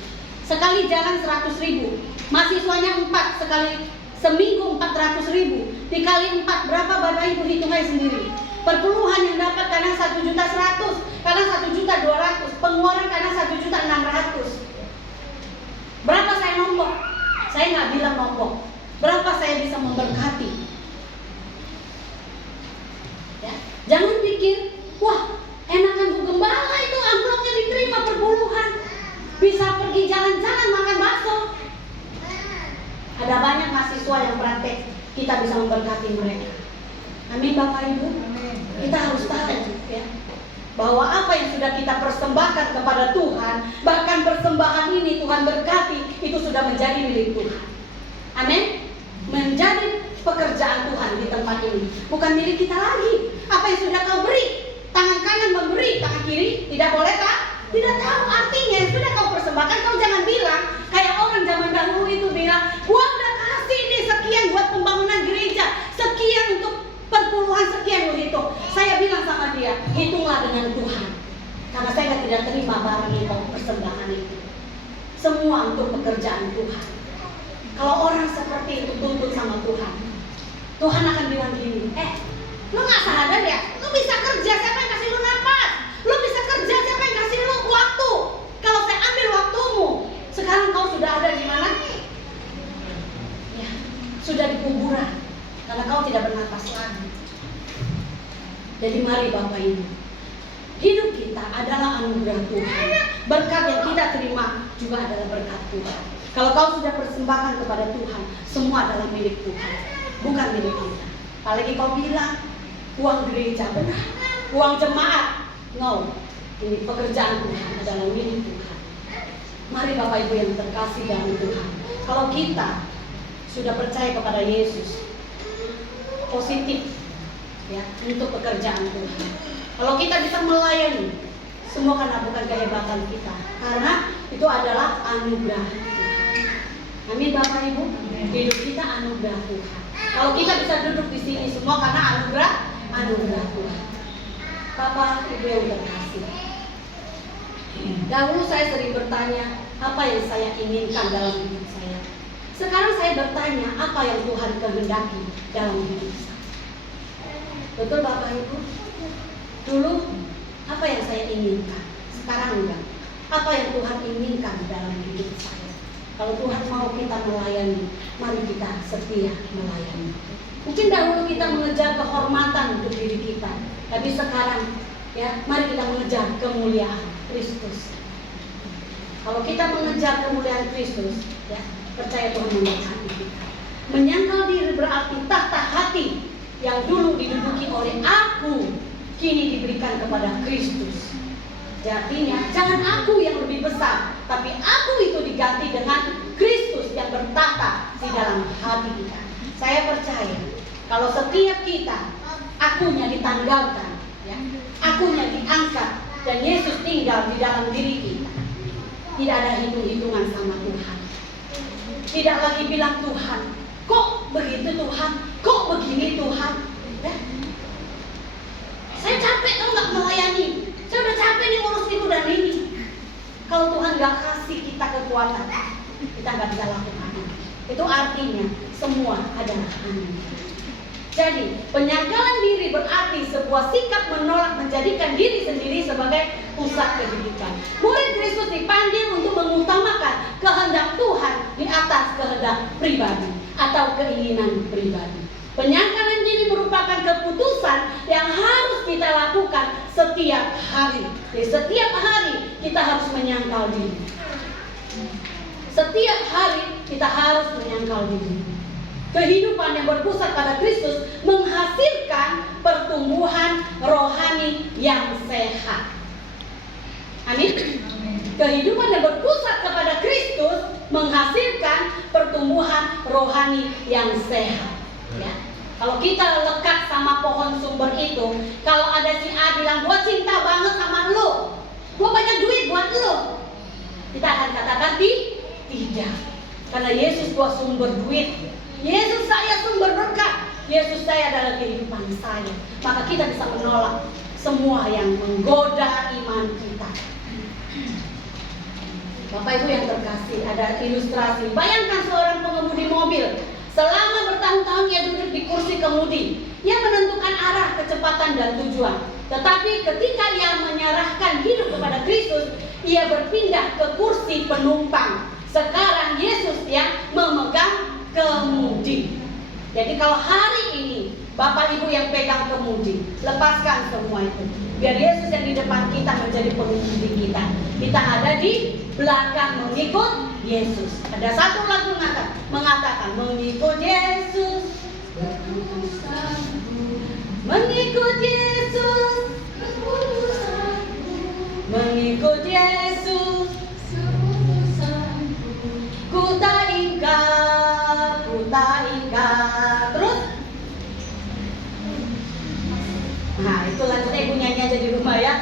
Sekali jalan 100.000. Mahasiswanya 4 sekali seminggu 400.000. Dikali 4 berapa Bapak Ibu hitung aja sendiri. Perpuluhan yang dapat kadang 1.100.000, kadang 1.200.000, pengeluaran kadang 1.600.000. Berapa saya nombok? Saya nggak bilang nombok. Berapa saya bisa memberkati? Ya, jangan pikir, wah enakan Bu Gembala itu amplopnya diterima perpuluhan, bisa pergi jalan-jalan makan bakso. Ada banyak mahasiswa yang praktek, kita bisa memberkati mereka. Amin Bapak Ibu. Kita harus tahu ya, bahwa apa yang sudah kita persembahkan kepada Tuhan, bahkan persembahan ini Tuhan berkati, itu sudah menjadi milik Tuhan. Amin. Menjadi pekerjaan Tuhan di tempat ini, bukan milik kita lagi. Apa yang sudah kau beri, tangan kanan memberi, tangan kiri tidak boleh tak? Tidak tahu artinya yang sudah kau persembahkan. Kau jangan bilang kayak orang zaman dahulu itu bilang, gua udah kasih nih sekian buat pembangunan gereja, sekian untuk perpuluhan, sekian begitu. Saya bilang sama dia, hitunglah dengan Tuhan, karena saya tidak terima barang yang kau persembahkan itu. Semua untuk pekerjaan Tuhan. Kalau orang seperti itu tuntut sama Tuhan, Tuhan akan bilang gini, lu gak sadar ya? Lu bisa kerja, siapa yang kasih lu nafas? Lu bisa kerja, siapa yang kasih lu waktu? Kalau saya ambil waktumu, sekarang kau sudah ada di mana? Ya, sudah di kuburan, karena kau tidak bernafas lagi. Jadi mari Bapak Ibu, hidup kita adalah anugerah Tuhan. Berkat yang kita terima juga adalah berkat Tuhan. Kalau kau sudah persembahkan kepada Tuhan, semua adalah milik Tuhan, bukan milik kita. Apalagi kau bilang uang gereja, benar, uang jemaat, no. Ini pekerjaan Tuhan adalah milik Tuhan. Mari Bapak Ibu yang terkasih dalam Tuhan, kalau kita sudah percaya kepada Yesus, positif ya untuk pekerjaan Tuhan. Kalau kita bisa melayani, semua karena bukan kehebatan kita, karena itu adalah anugerah Tuhan. Amin Bapak Ibu. Hidup kita anugerah Tuhan. Kalau kita bisa duduk di sini semua karena anugerah Tuhan. Bapak Ibu yang terkasih, dahulu saya sering bertanya, apa yang saya inginkan dalam hidup saya. Sekarang saya bertanya, apa yang Tuhan kehendaki dalam hidup saya. Betul Bapak Ibu? Dulu apa yang saya inginkan, sekarang enggak. Apa yang Tuhan inginkan dalam hidup saya. Kalau Tuhan mau kita melayani, mari kita setia melayani. Mungkin dahulu kita mengejar kehormatan untuk diri kita, tapi sekarang ya, mari kita mengejar kemuliaan Kristus. Kalau kita mengejar kemuliaan Kristus, ya, percaya Tuhan memberkati kita. Menyangkal diri berarti tahta hati yang dulu diduduki oleh aku, kini diberikan kepada Kristus. Artinya, jangan aku yang lebih besar, tapi aku itu diganti dengan Kristus yang bertata di dalam hati kita. Saya percaya, kalau setiap kita akunya ditanggalkan, ya, kakunya diangkat, dan Yesus tinggal di dalam diri kita. Tidak ada hitung-hitungan sama Tuhan. Tidak lagi bilang Tuhan, kok begitu Tuhan, kok begini Tuhan. Saya capek tau gak melayani. Saya udah capek nih ngurus itu dan ini. Kalau Tuhan gak kasih kita kekuatan, kita gak bisa lakukan itu. Itu artinya semua adalah anugerah. Jadi penyangkalan diri berarti sebuah sikap menolak menjadikan diri sendiri sebagai pusat kehidupan. Murid Kristus dipanggil untuk mengutamakan kehendak Tuhan di atas kehendak pribadi atau keinginan pribadi. Penyangkalan diri merupakan keputusan yang harus kita lakukan setiap hari. Jadi setiap hari kita harus menyangkal diri. Setiap hari kita harus menyangkal diri. Kehidupan yang berpusat pada Kristus menghasilkan pertumbuhan rohani yang sehat. Amin. Kehidupan yang berpusat kepada Kristus menghasilkan pertumbuhan rohani yang sehat. Ya. Kalau kita lekat sama pohon sumber itu, kalau ada si A bilang, gua cinta banget sama lo, gua banyak duit buat lo, kita akan katakan tidak. Karena Yesus gua sumber duit, Yesus saya sumber berkat, Yesus saya adalah kehidupan saya. Maka kita bisa menolak semua yang menggoda iman kita. Bapak Ibu yang terkasih, ada ilustrasi. Bayangkan seorang pengemudi mobil. Selama bertahun-tahun ia duduk di kursi kemudi. Ia menentukan arah, kecepatan dan tujuan. Tetapi ketika ia menyerahkan hidup kepada Kristus, ia berpindah ke kursi penumpang. Sekarang Yesus yang memegang kemudi. Jadi kalau hari ini Bapak Ibu yang pegang kemudi, lepaskan semua itu. Biar Yesus yang di depan kita menjadi pengemudi kita. Kita ada di belakang mengikut Yesus. Ada satu lagu mengatakan mengikut Yesus, mengikut Yesus, mengikut Yesus, ku tak ingkar, ku tak ingkar. Terus, nah itu lagunya Ibu nyanyi aja di rumah ya.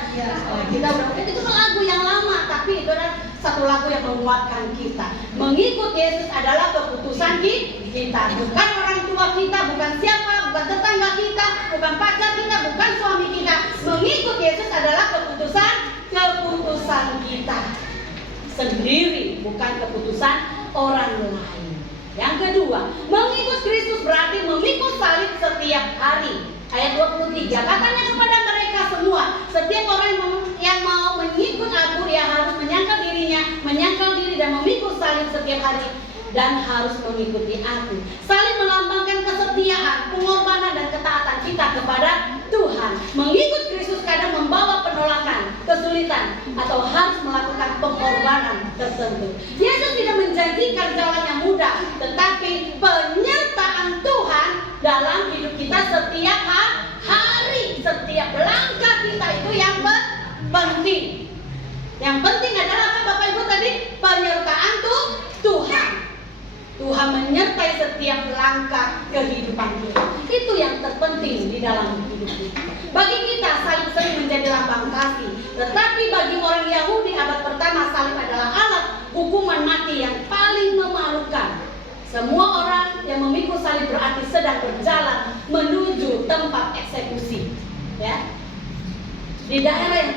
Kita udah, itu lagu yang lama, tapi itu adalah satu lagu yang menguatkan kita. Mengikut Yesus adalah keputusan kita, bukan orang tua kita, bukan siapa, bukan tetangga kita, bukan pacar kita, bukan suami kita. Mengikut Yesus adalah keputusan kita sendiri, bukan keputusan orang lain. Yang kedua, mengikut Kristus berarti memikul salib setiap hari. Ayat 23, katanya kepada mereka semua, setiap orang yang mau mengikut aku, dia harus menyangkal diri dan memikul salib setiap hari dan harus mengikuti aku. Salib melambangkan kesetiaan, pengorbanan dan ketaatan kita kepada Tuhan. Mengikut Kristus kadang membawa penolakan, kesulitan, atau harus melakukan pengorbanan tertentu. Yesus tidak menjanjikan jalan yang mudah, tetapi penyertaan Tuhan dalam hidup kita setiap hari, setiap langkah kita itu yang penting. Yang penting adalah apa Bapak Ibu tadi? Penyertaan Tuhan. Tuhan menyertai setiap langkah kehidupan kita. Itu yang terpenting di dalam hidup kita. Bagi kita salib sering menjadi lambang kasih. Tetapi bagi orang Yahudi abad pertama, salib adalah alat hukuman mati yang paling memalukan. Semua orang yang memikul salib berarti sedang berjalan menuju tempat eksekusi. Ya. Di daerah yang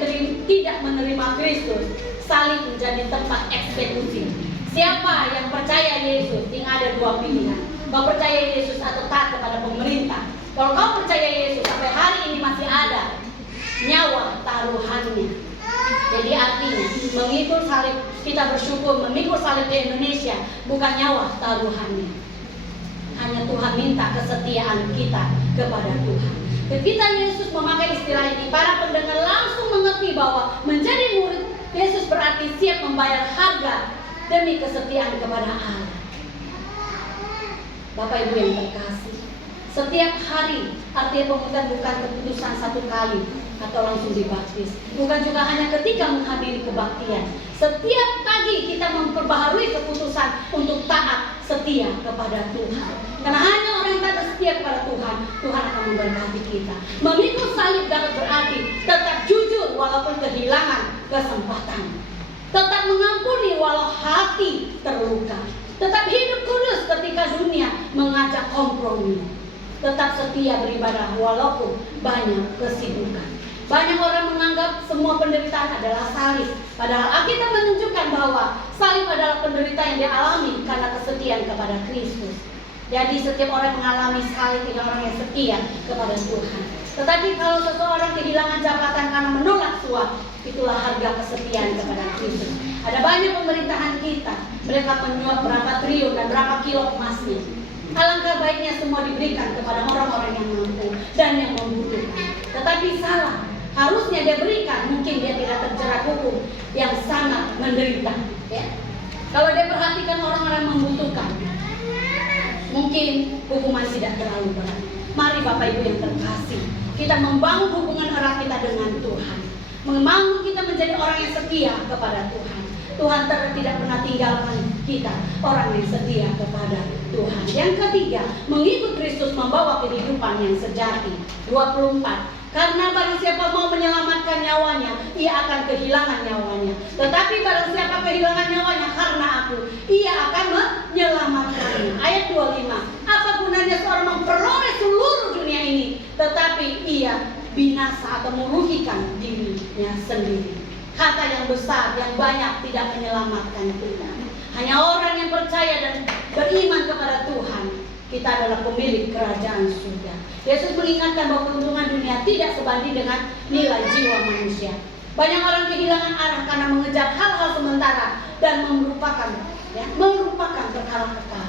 tidak menerima Kristus, salib menjadi tempat eksekusi. Siapa yang percaya Yesus, ini ada dua pilihan. Kau percaya Yesus atau tak kepada pemerintah. Kalau kau percaya Yesus, sampai hari ini masih ada nyawa taruhannya. Jadi artinya memikul salib, kita bersyukur memikul salib di Indonesia bukan nyawa taruhannya. Hanya Tuhan minta kesetiaan kita kepada Tuhan. Ketika Yesus memakai istilah ini, para pendengar langsung mengerti bahwa menjadi murid Yesus berarti siap membayar harga demi kesetiaan kepada Allah. Bapak Ibu yang terkasih, setiap hari artinya pemulihan bukan keputusan satu kali atau langsung dibaptis, bukan juga hanya ketika menghadiri kebaktian. Setiap pagi kita memperbaharui keputusan untuk taat setia kepada Tuhan. Karena hanya orang yang tetap setia kepada Tuhan, Tuhan akan memberkati kita. Memikul salib dapat berarti tetap jujur walaupun kehilangan kesempatan, tetap mengampuni walau hati terluka, tetap hidup kudus ketika dunia mengajak kompromi, tetap setia beribadah walaupun banyak kesibukan. Banyak orang menganggap semua penderitaan adalah salib, padahal Alkitab menunjukkan bahwa salib adalah penderitaan yang dialami karena kesetiaan kepada Kristus. Jadi setiap orang mengalami salib dengan orang yang setia kepada Tuhan. Tetapi kalau seseorang kehilangan jabatan karena menolak suap, itulah harga kesetiaan kepada Kristus. Ada banyak pemerintahan kita, mereka menyuap berapa triliun dan berapa kilo emasnya. Alangkah baiknya semua diberikan kepada orang-orang yang mampu dan yang membutuhkan. Tetapi salah, harusnya dia berikan, mungkin dia tidak terjerat hukum yang sangat menderita. Ya. Kalau dia perhatikan orang-orang yang membutuhkan, mungkin hukuman tidak terlalu berat. Mari Bapak Ibu yang terkasih, kita membangun hubungan erat kita dengan Tuhan, membangun kita menjadi orang yang setia kepada Tuhan. Tuhan tidak pernah tinggalkan kita, orang yang setia kepada Tuhan. Yang ketiga, mengikut Kristus membawa kehidupan yang sejati. 24. Karena barang siapa mau menyelamatkan nyawanya, ia akan kehilangan nyawanya. Tetapi barang siapa kehilangan nyawanya karena aku, ia akan menyelamatkannya. Ayat 25. Apa gunanya seorang memperoleh seluruh dunia ini, tetapi ia binasa atau merugikan dirinya sendiri. Kata yang besar, yang banyak tidak menyelamatkan kita. Hanya orang yang percaya dan beriman kepada Tuhan, kita adalah pemilik kerajaan surga. Yesus mengingatkan bahwa keuntungan dunia tidak sebanding dengan nilai jiwa manusia. Banyak orang kehilangan arah karena mengejar hal-hal sementara dan merupakan perkara kekal.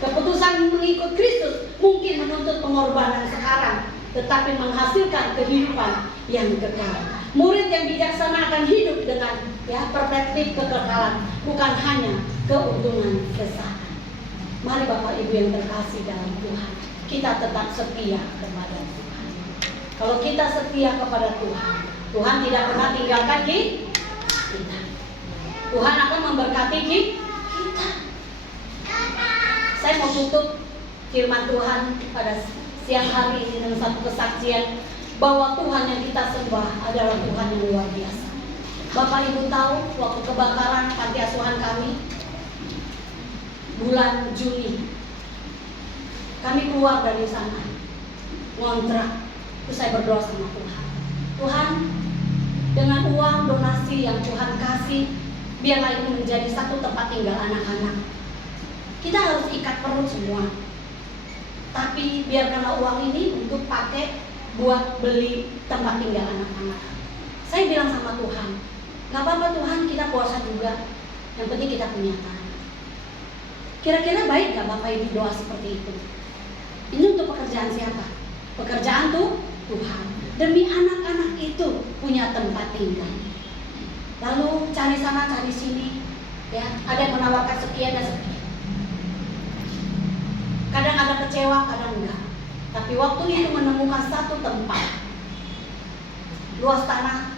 Keputusan mengikut Kristus mungkin menuntut pengorbanan sekarang, tetapi menghasilkan kehidupan yang kekal. Murid yang bijaksana akan hidup dengan perspektif kekekalan, bukan hanya keuntungan sesaat. Mari Bapak Ibu yang terkasih dalam Tuhan, kita tetap setia kepada Tuhan. Kalau kita setia kepada Tuhan, Tuhan tidak pernah tinggalkan kita. Tuhan akan memberkati kita. Saya mau tutup firman Tuhan pada siang hari ini dengan satu kesaksian bahwa Tuhan yang kita sembah adalah Tuhan yang luar biasa. Bapak Ibu tahu waktu kebakaran panti asuhan kami bulan Juni, kami keluar dari sana ngontrak. Terus saya berdoa sama Tuhan, Tuhan, dengan uang donasi yang Tuhan kasih, biarlah ini menjadi satu tempat tinggal anak-anak. Kita harus ikat perut semua, tapi biarkanlah uang ini untuk pakai buat beli tempat tinggal anak-anak. Saya bilang sama Tuhan, gak apa-apa Tuhan, kita puasa juga, yang penting kita punya tanah. Kira-kira baik gak Bapak Ibu doa seperti itu? Ini untuk pekerjaan siapa? Pekerjaan tuh Tuhan, demi anak-anak itu punya tempat tinggal. Lalu cari sana cari sini, ada yang menawarkan sekian dan sekian. Kadang ada kecewa, kadang enggak. Tapi waktu itu menemukan satu tempat, luas tanah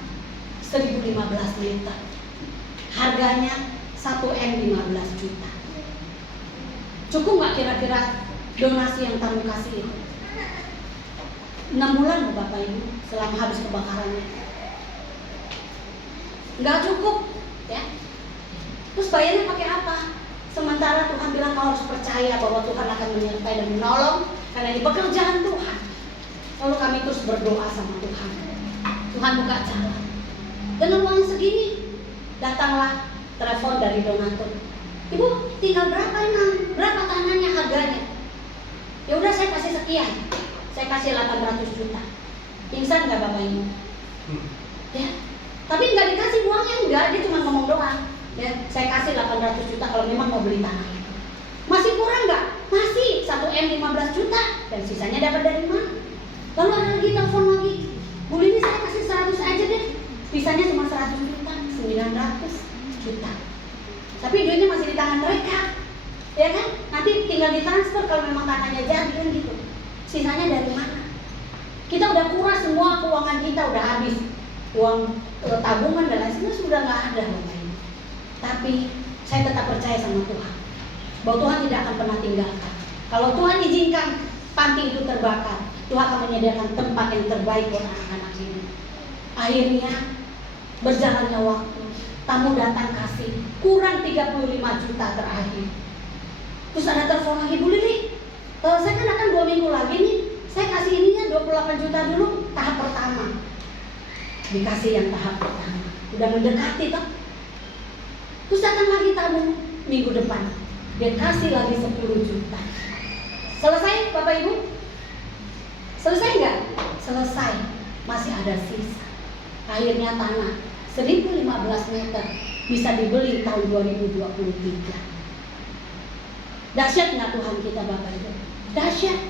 1015 meter, harganya 1M 15 juta. Cukup nggak kira-kira donasi yang kamu kasih itu? 6 bulan loh Bapak Ibu selama habis kebakarannya. Nggak cukup ya. Terus bayarnya pakai apa? Sementara Tuhan bilang kau harus percaya bahwa Tuhan akan menyertai dan menolong, karena ini pekerjaan Tuhan. Lalu kami terus berdoa sama Tuhan. Tuhan buka jalan. Dengan uang segini, datanglah telepon dari donatur. Ibu, tinggal berapa ini? Berapa tanahnya harganya? Ya udah saya kasih sekian. Saya kasih 800 juta. Pingsan nggak Bapak Ibu? Ya. Tapi nggak dikasih uangnya, enggak. Dia cuma ngomong doang. Ya, saya kasih 800 juta kalau memang mau beli tanah itu. Masih kurang nggak? Masih 1M 15 juta. Dan sisanya dapat dari mana? Lalu ada lagi telepon lagi. Bu Lini, saya kasih 100 aja deh. Sisanya cuma 100 juta, 900 juta. Tapi duitnya masih di tangan mereka. Ya kan? Nanti tinggal ditransfer kalau memang tanahnya jadi kan gitu. Sisanya dari mana? Kita udah kuras semua keuangan kita, udah habis. Uang tabungan dan lain sebagainya sudah nggak ada. Tapi saya tetap percaya sama Tuhan bahwa Tuhan tidak akan pernah tinggalkan. Kalau Tuhan izinkan panti itu terbakar, Tuhan akan menyediakan tempat yang terbaik buat anak-anak ini. Akhirnya berjalannya waktu, tamu datang kasih kurang 35 juta terakhir. Terus ada telepon lagi, Bu Lili, saya kan akan 2 minggu lagi nih, saya kasih ininya 28 juta dulu tahap pertama. Dikasih yang tahap pertama, udah mendekati toh. Terus datang lagi tamu minggu depan, dia kasih lagi 10 juta. Selesai Bapak Ibu? Selesai nggak? Selesai, masih ada sisa. Akhirnya tanah 1015 meter bisa dibeli tahun 2023. Dahsyat nggak Tuhan kita Bapak Ibu? Dahsyat.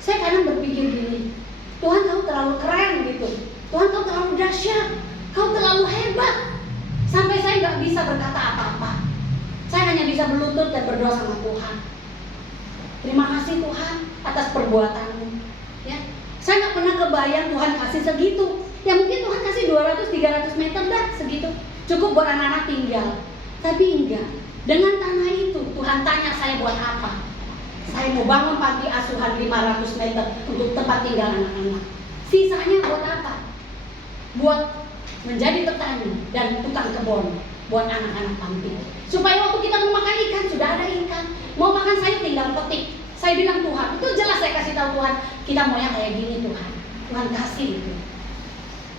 Saya kadang berpikir gini, Tuhan kau terlalu keren gitu, Tuhan kau terlalu dahsyat, kau terlalu hebat, sampai saya nggak bisa berkata apa-apa. Saya hanya bisa berlutut dan berdoa sama Tuhan. Terima kasih Tuhan atas perbuatanmu. Ya, saya nggak pernah kebayang Tuhan kasih segitu. Ya mungkin Tuhan kasih 200-300 meter dah segitu, cukup buat anak-anak tinggal. Tapi enggak. Dengan tanah itu Tuhan tanya saya buat apa? Saya mau bangun panti asuhan 500 meter untuk tempat tinggal anak-anak. Sisanya buat apa? Buat menjadi petani dan tukang kebun buat anak-anak panti. Supaya waktu kita mau makan ikan sudah ada ikan. Mau makan sayur tinggal petik. Saya bilang Tuhan, itu jelas saya kasih tahu Tuhan, kita mau yang kayak gini Tuhan. Tuhan kasih itu.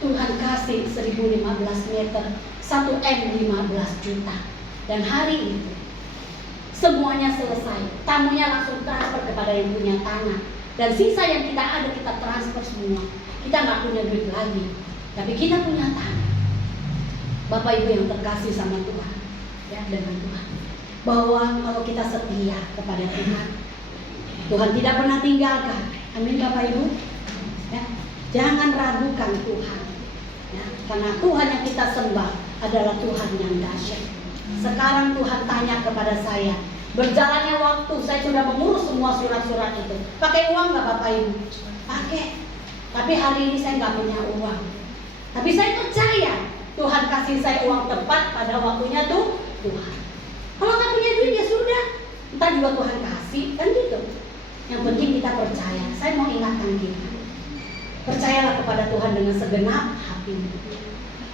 Tuhan kasih 1015 meter, 1M 15 juta. Dan hari itu semuanya selesai. Tamunya langsung transfer kepada yang punya tanah. Dan sisa yang kita ada kita transfer semua. Kita nggak punya duit lagi, tapi kita punya tanah. Bapak Ibu yang terkasih sama Tuhan, ya, dengan Tuhan, bahwa kalau kita setia kepada Tuhan, Tuhan tidak pernah tinggalkan. Amin Bapak Ibu. Ya, jangan ragukan Tuhan. Ya, karena Tuhan yang kita sembah adalah Tuhan yang dahsyat. Sekarang Tuhan tanya kepada saya, berjalannya waktu saya sudah mengurus semua surat-surat itu. Pakai uang nggak Bapak Ibu? Pakai. Tapi hari ini saya nggak punya uang. Tapi saya percaya Tuhan kasih saya uang tepat pada waktunya tuh Tuhan. Kalau nggak punya duit ya sudah, entar juga Tuhan kasih, kan gitu. Yang penting kita percaya. Saya mau ingatkan kita, percayalah kepada Tuhan dengan segenap hatimu.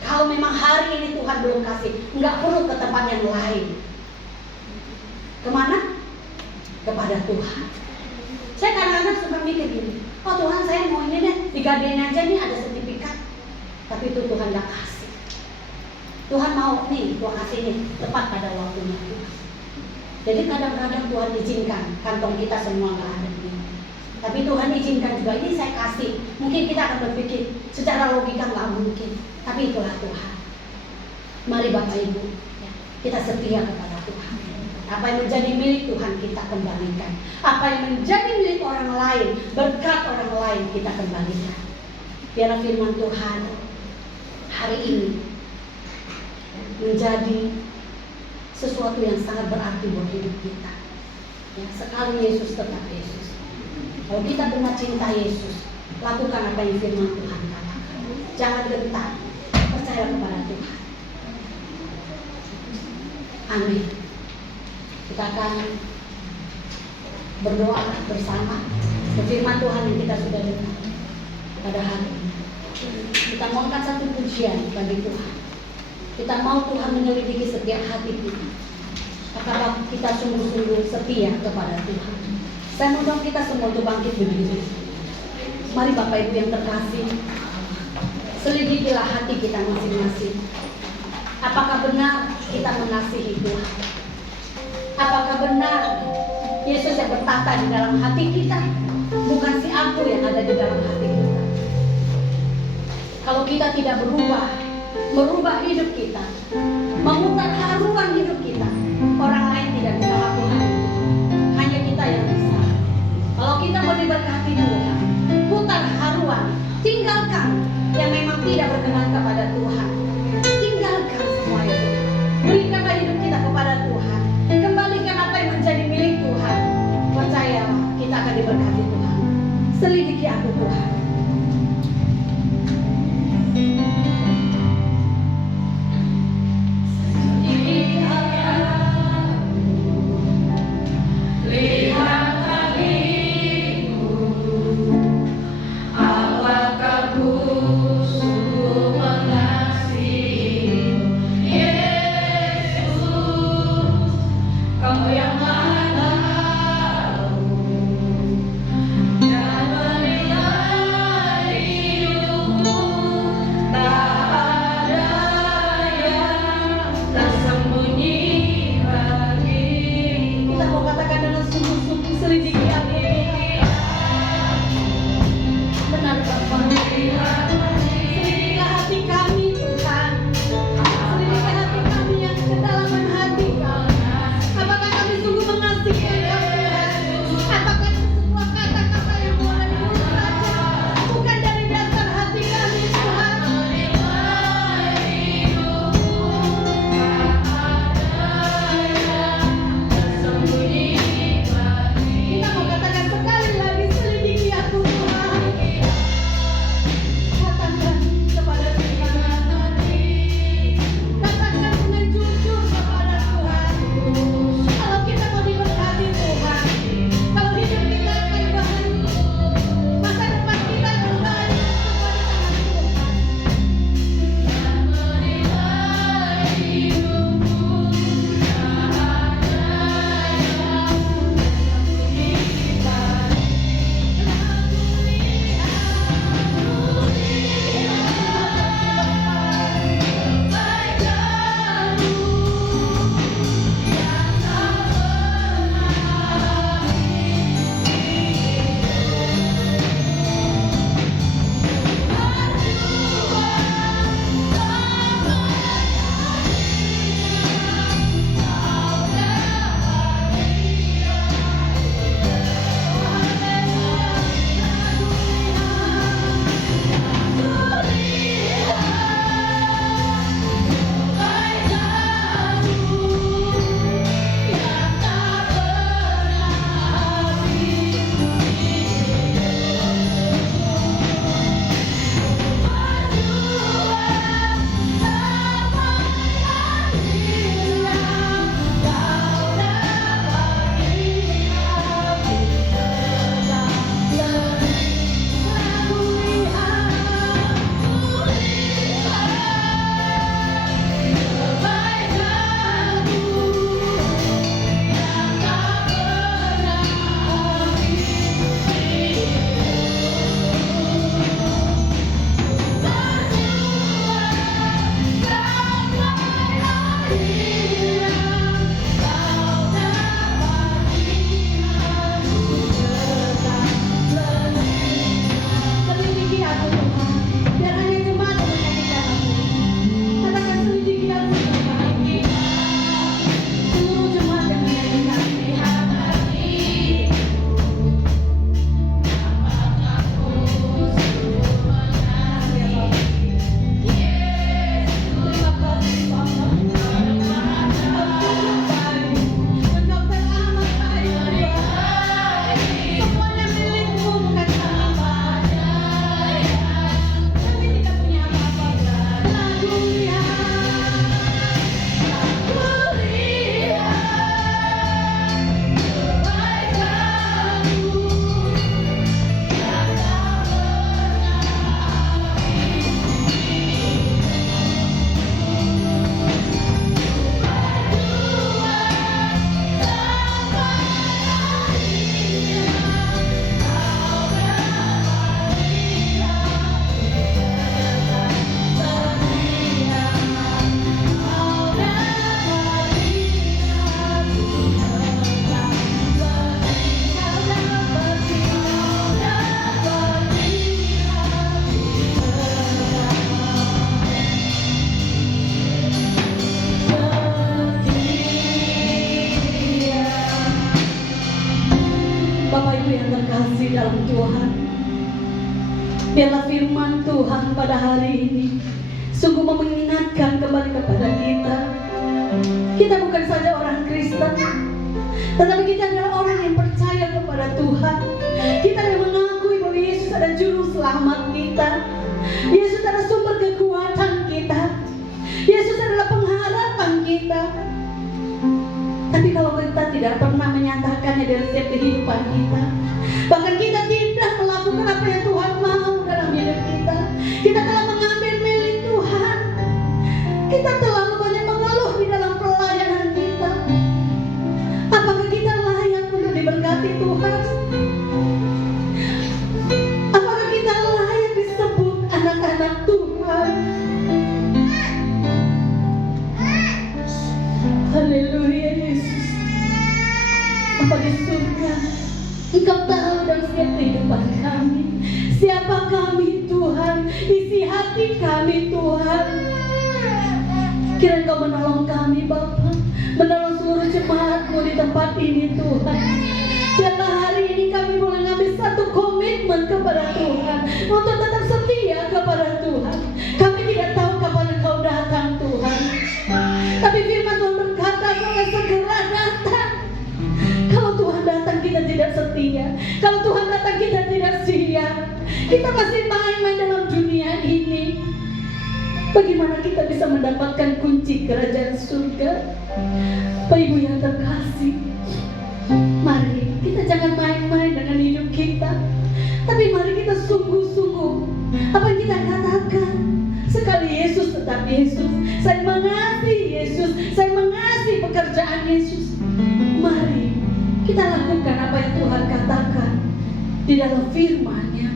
Kalau memang hari ini Tuhan belum kasih, nggak perlu ke tempat yang lain. Kemana? Kepada Tuhan. Saya kadang-kadang suka mikir gini, oh Tuhan saya mau ini deh, digadein aja nih ada sertifikat. Tapi itu Tuhan nggak kasih. Tuhan mau nih, Tuhan kasih nih tepat pada waktunya. Jadi kadang-kadang Tuhan izinkan kantong kita semua nggak ada ini. Tapi Tuhan izinkan juga ini saya kasih. Mungkin kita akan berpikir secara logika nggak mungkin. Tapi itulah Tuhan. Mari Bapak Ibu, ya, kita setia kepada Tuhan. Apa yang menjadi milik Tuhan kita kembalikan. Apa yang menjadi milik orang lain, berkat orang lain kita kembalikan. Biarlah firman Tuhan hari ini menjadi sesuatu yang sangat berarti buat hidup kita. Ya, sekali Yesus tetap Yesus. Kalau kita benar cinta Yesus, lakukan apa yang firman Tuhan katakan. Jangan gentar, percaya kepada Tuhan. Amin. Kita akan berdoa bersama firman Tuhan yang kita sudah dengar pada hari ini. Kita mohonkan satu pujian bagi Tuhan. Kita mau Tuhan menyelidiki setiap hati kita. Apakah kita sungguh-sungguh setia kepada Tuhan? Saya mohon kita semua untuk bangkit berdiri. Mari Bapak Ibu yang terkasih, selidikilah hati kita masing-masing. Apakah benar kita mengasihi Tuhan? Apakah benar Yesus yang bertata di dalam hati kita, bukan si aku yang ada di dalam hati kita? Kalau kita tidak merubah hidup kita, memutar haruan hidup kita, orang lain tidak bisa lakukan itu. Hanya kita yang bisa. Kalau kita mau diberkati Tuhan, putar haruan, tinggalkan yang memang tidak berkenan kepada Tuhan. Tinggalkan semua itu. Berikanlah hidup kita kepada Tuhan. Kembalikan apa yang menjadi milik Tuhan. Percayalah, kita akan diberkati Tuhan. Selidiki aku Tuhan. Selidiki aku Tuhan, biar hanya jemaat yang menyanyikan aku. Katakan selidiki aku Tuhan, seluruh jemaat yang menyanyikan. Bapak Ibu yang terkasih dalam Tuhan, biarlah firman Tuhan pada hari ini sungguh mengingatkan kembali kepada kita. Kita bukan saja orang Kristen, tetapi kita adalah orang yang percaya kepada Tuhan. Kita yang mengakui bahwa Yesus adalah juru selamat kita. Yesus adalah sumber kekuatan kita. Yesus adalah pengharapan kita. Tapi kalau kita tidak pernah menyatakannya dalam setiap kehidupan kita, bahkan kita tidak melakukan apa yang Tuhan mau dalam hidup kita, kita telah mengambil milik Tuhan. Kita terlalu banyak mengeluh di dalam pelayanan kita. Apakah kita layak untuk diberkati Tuhan? Apakah kita layak disebut anak-anak Tuhan? Haleluya Yesus. Bapa di surga, Engkau tahu dalam setiap kehidupan kami siapa kami Tuhan, isi hati kami Tuhan. Kiranya Engkau menolong kami Bapa, menolong seluruh jemaat-Mu di tempat ini Tuhan. Biarlah hari ini kami boleh ngambil satu komitmen kepada Tuhan untuk tetap setia kepada Tuhan. Kami tidak tahu kapan Engkau datang Tuhan, tapi firman Tuhan berkata Engkau akan segera datang. Kalau Tuhan datang kita tidak setia, kalau Tuhan datang kita tidak siap, kita masih main-main dalam dunia ini. Bagaimana kita bisa mendapatkan kunci kerajaan surga? Bapak Ibu yang terkasih, mari kita jangan main-main dengan hidup kita, tapi mari kita sungguh-sungguh apa yang kita katakan. Sekali Yesus tetap Yesus, saya mengasihi Yesus, saya mengasihi pekerjaan Yesus. Mari kita lakukan apa yang Tuhan katakan di dalam firman-Nya,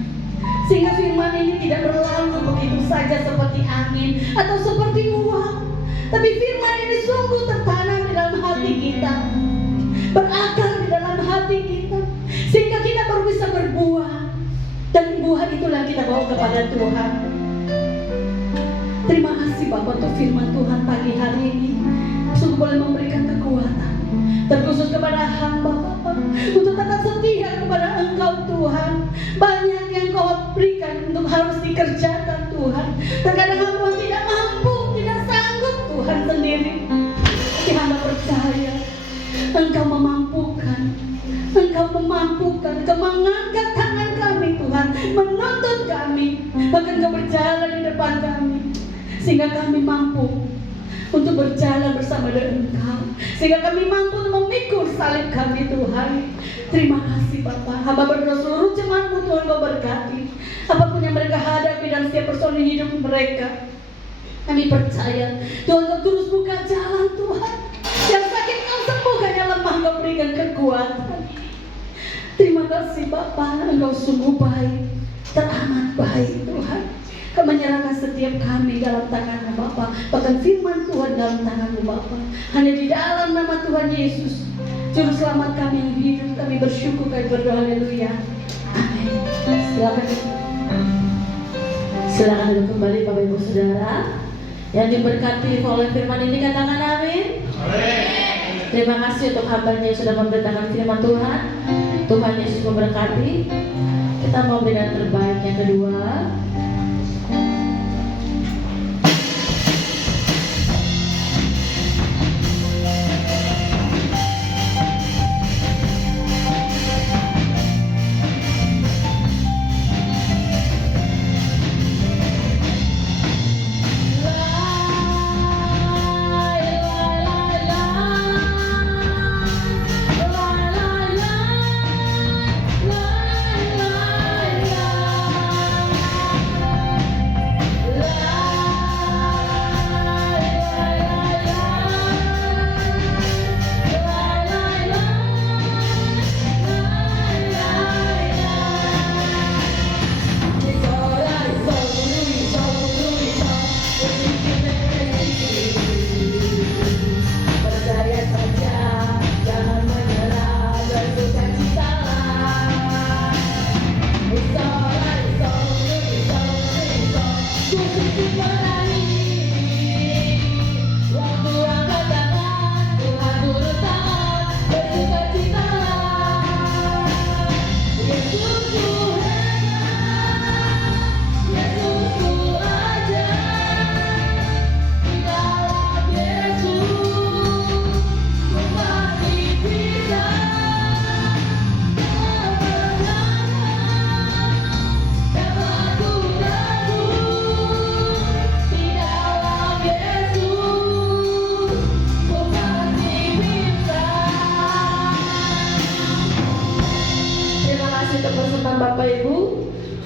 sehingga firman ini tidak berlalu begitu saja seperti angin atau seperti uap, tapi firman ini sungguh tertanam di dalam hati kita, berakar di dalam hati kita, sehingga kita baru bisa berbuah, dan buah itulah kita bawa kepada Tuhan. Terima kasih Bapak untuk firman Tuhan pagi hari ini, sungguh boleh memberikan kekuatan terkhusus kepada hamba Bapak untuk tetap setia kepada Engkau Tuhan. Banyak yang Kau berikan untuk harus dikerjakan Tuhan. Terkadang hamba tidak mampu, tidak sanggup Tuhan sendiri. Tapi hamba percaya Engkau memampukan, Engkau memampukan, Engkau mengangkat tangan kami Tuhan, menuntun kami, bahkan Engkau berjalan di depan kami, sehingga kami mampu untuk berjalan bersama dengan Engkau, sehingga kami mampu untuk memikul salib kami Tuhan. Terima kasih Bapak. Hamba berdoa seluruh jemaat-Mu Tuhan Kau berkati, apapun yang mereka hadapi dalam setiap persoalan hidup mereka. Kami percaya Tuhan Kau terus buka jalan Tuhan. Yang sakit Kau sembuhkan, yang lemah Kau berikan kekuatan. Terima kasih Bapak, Engkau sungguh baik, teramat baik Tuhan. Kau menyerahkan setiap kami dalam tangan-Mu Bapa. Bahkan firman Tuhan dalam tangan-Mu Bapa. Hanya di dalam nama Tuhan Yesus, Juru Selamat kami yang hidup, kami bersyukur, kami berdoa, haleluya. Amin. Silakan duduk kembali Bapak Ibu Saudara. Yang diberkati oleh firman ini katakan amin. Amin. Terima kasih untuk hambanya yang sudah memberitakan firman Tuhan. Tuhan Yesus memberkati. Kita mau berikan terbaik yang kedua.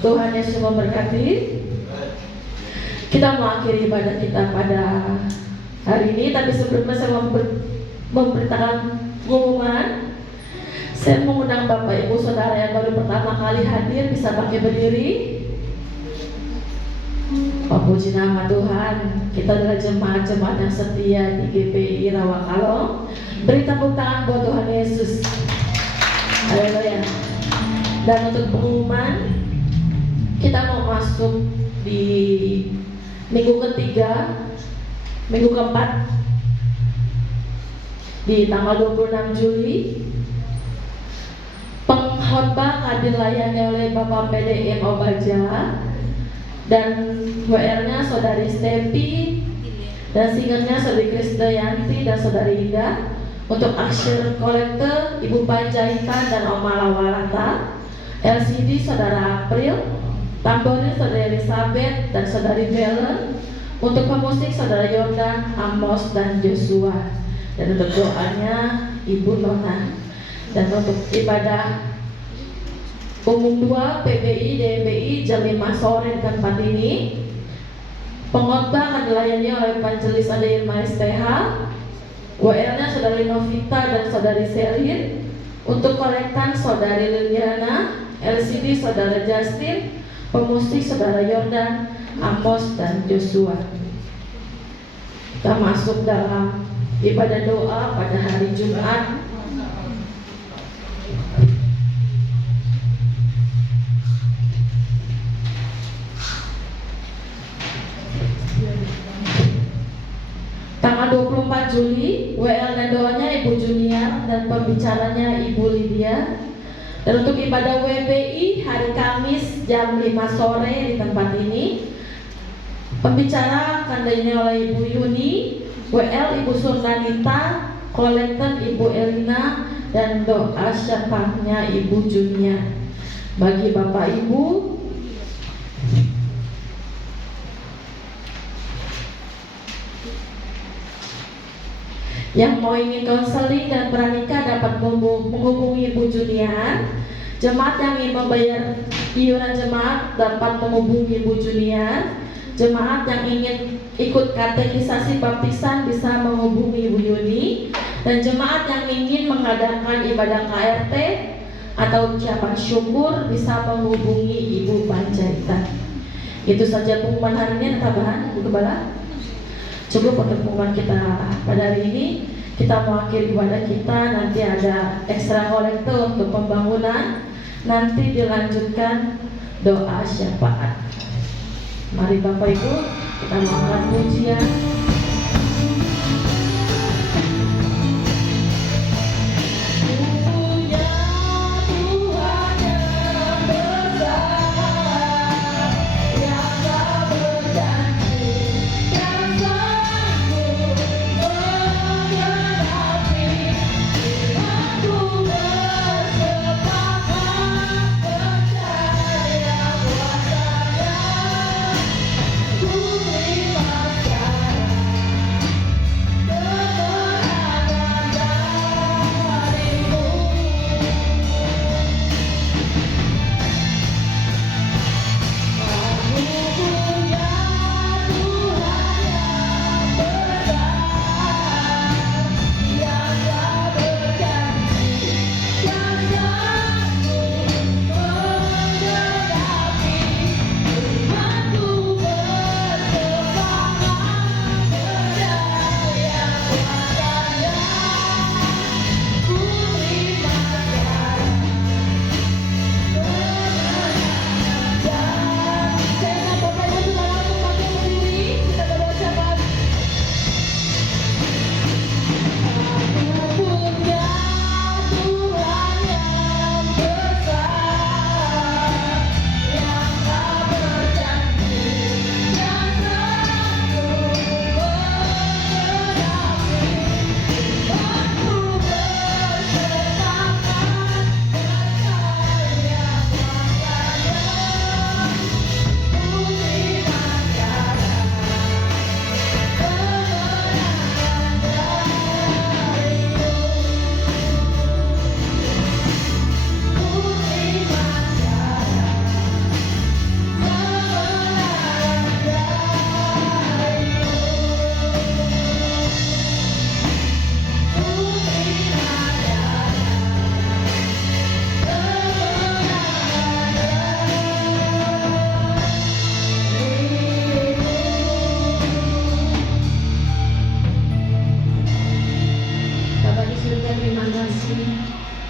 Tuhan Yesus memberkati. Kita mau akhiri ibadah kita pada hari ini, tapi sebelumnya saya memberitakan pengumuman. Saya mengundang Bapak Ibu Saudara yang baru pertama kali hadir bisa pakai berdiri. Puji nama Tuhan. Kita adalah jemaat-jemaat yang setia di GPI Rawakalong. Beri tepuk tangan buat Tuhan Yesus. Haleluya. Dan untuk pengumuman, kita mau masuk di minggu ketiga, minggu keempat di tanggal 26 Juli. Pengkhotbah akan dilayani oleh Bapak PDM Obaja dan WR-nya Saudari Stepi dan singernya Saudari Krisdayanti dan Saudari Ida. Untuk aksir kolektor Ibu Panjaitan dan Om Malawalata. LCD Saudara April, tamborin Saudari Elizabeth dan Saudari Bellen. Untuk pemusik Saudara Yordan, Amos dan Joshua. Dan untuk doanya Ibu Nona. Dan untuk ibadah umum 2 PBI DBI jam 5 sore di tempat ini. Pengkhotbah akan dilayani oleh Evangelis Ade Irma STH. WR-nya Saudari Novita dan Saudari Selin. Untuk kolektan Saudari Liliana, LCD Saudara Justin, pemusik Saudara Yordan, Amos dan Joshua. Kita masuk dalam ibadah doa pada hari Jumat. Tanggal 24 Juli, WL dan doanya Ibu Junior dan pembicaranya Ibu Lydia. Dan untuk ibadah WPI hari Kamis jam 5 sore di tempat ini. Pembicara akan dilayani oleh Ibu Yuni, WL Ibu Surnanita, kolektor Ibu Elina, dan doa syafaatnya Ibu Junior. Bagi Bapak Ibu yang mau ingin konseling dan pranikah dapat menghubungi Ibu Junior. Jemaat yang ingin membayar iuran jemaat dapat menghubungi Ibu Junior. Jemaat yang ingin ikut katekisasi baptisan bisa menghubungi Ibu Yuni. Dan jemaat yang ingin mengadakan ibadah KRT atau ucapan syukur bisa menghubungi Ibu Panjaitan. Itu saja pengumuman hari ini, tambahan Bu Gembala. Cukup untuk pengumuman kita pada hari ini. Kita mau akhir ibadah kita, nanti ada ekstra kolektor untuk pembangunan, nanti dilanjutkan doa syafaat. Mari Bapak Ibu, kita melakukan pujian.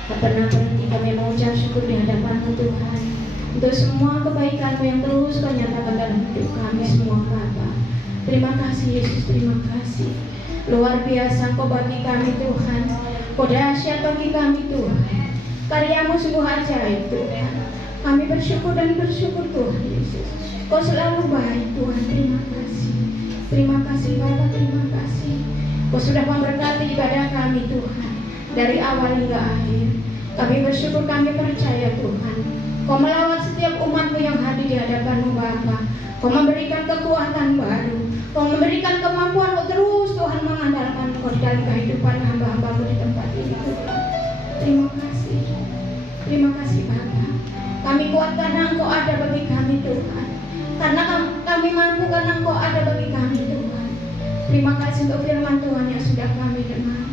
Tak pernah berhenti kami mengucap syukur di hadapan-Mu Tuhan, untuk semua kebaikan-Mu yang terus Kau nyatakan dalam hidup kami semua Bapa. Terima kasih Yesus, terima kasih. Luar biasa Kau bagi kami Tuhan, Kau dahsyat bagi kami Tuhan. Karya-Mu sungguh ajaib Tuhan. Kami bersyukur dan bersyukur Tuhan Yesus. Kau selalu baik Tuhan, terima kasih. Terima kasih Bapa, terima kasih. Kau sudah memberkati ibadah kami Tuhan, dari awal hingga akhir. Kami bersyukur, kami percaya Tuhan, Kau melawat setiap umat-Mu yang hadir di hadapan-Mu Bapa. Kau memberikan kekuatan baru, Kau memberikan kemampuan untuk terus Tuhan mengandalkan Kau di dalam kehidupan hamba-hamba-Mu di tempat ini Tuhan. Terima kasih. Terima kasih Bapa. Kami kuat karena Engkau ada bagi kami Tuhan, karena kami mampu karena Engkau ada bagi kami Tuhan. Terima kasih untuk firman Tuhan yang sudah kami dengar.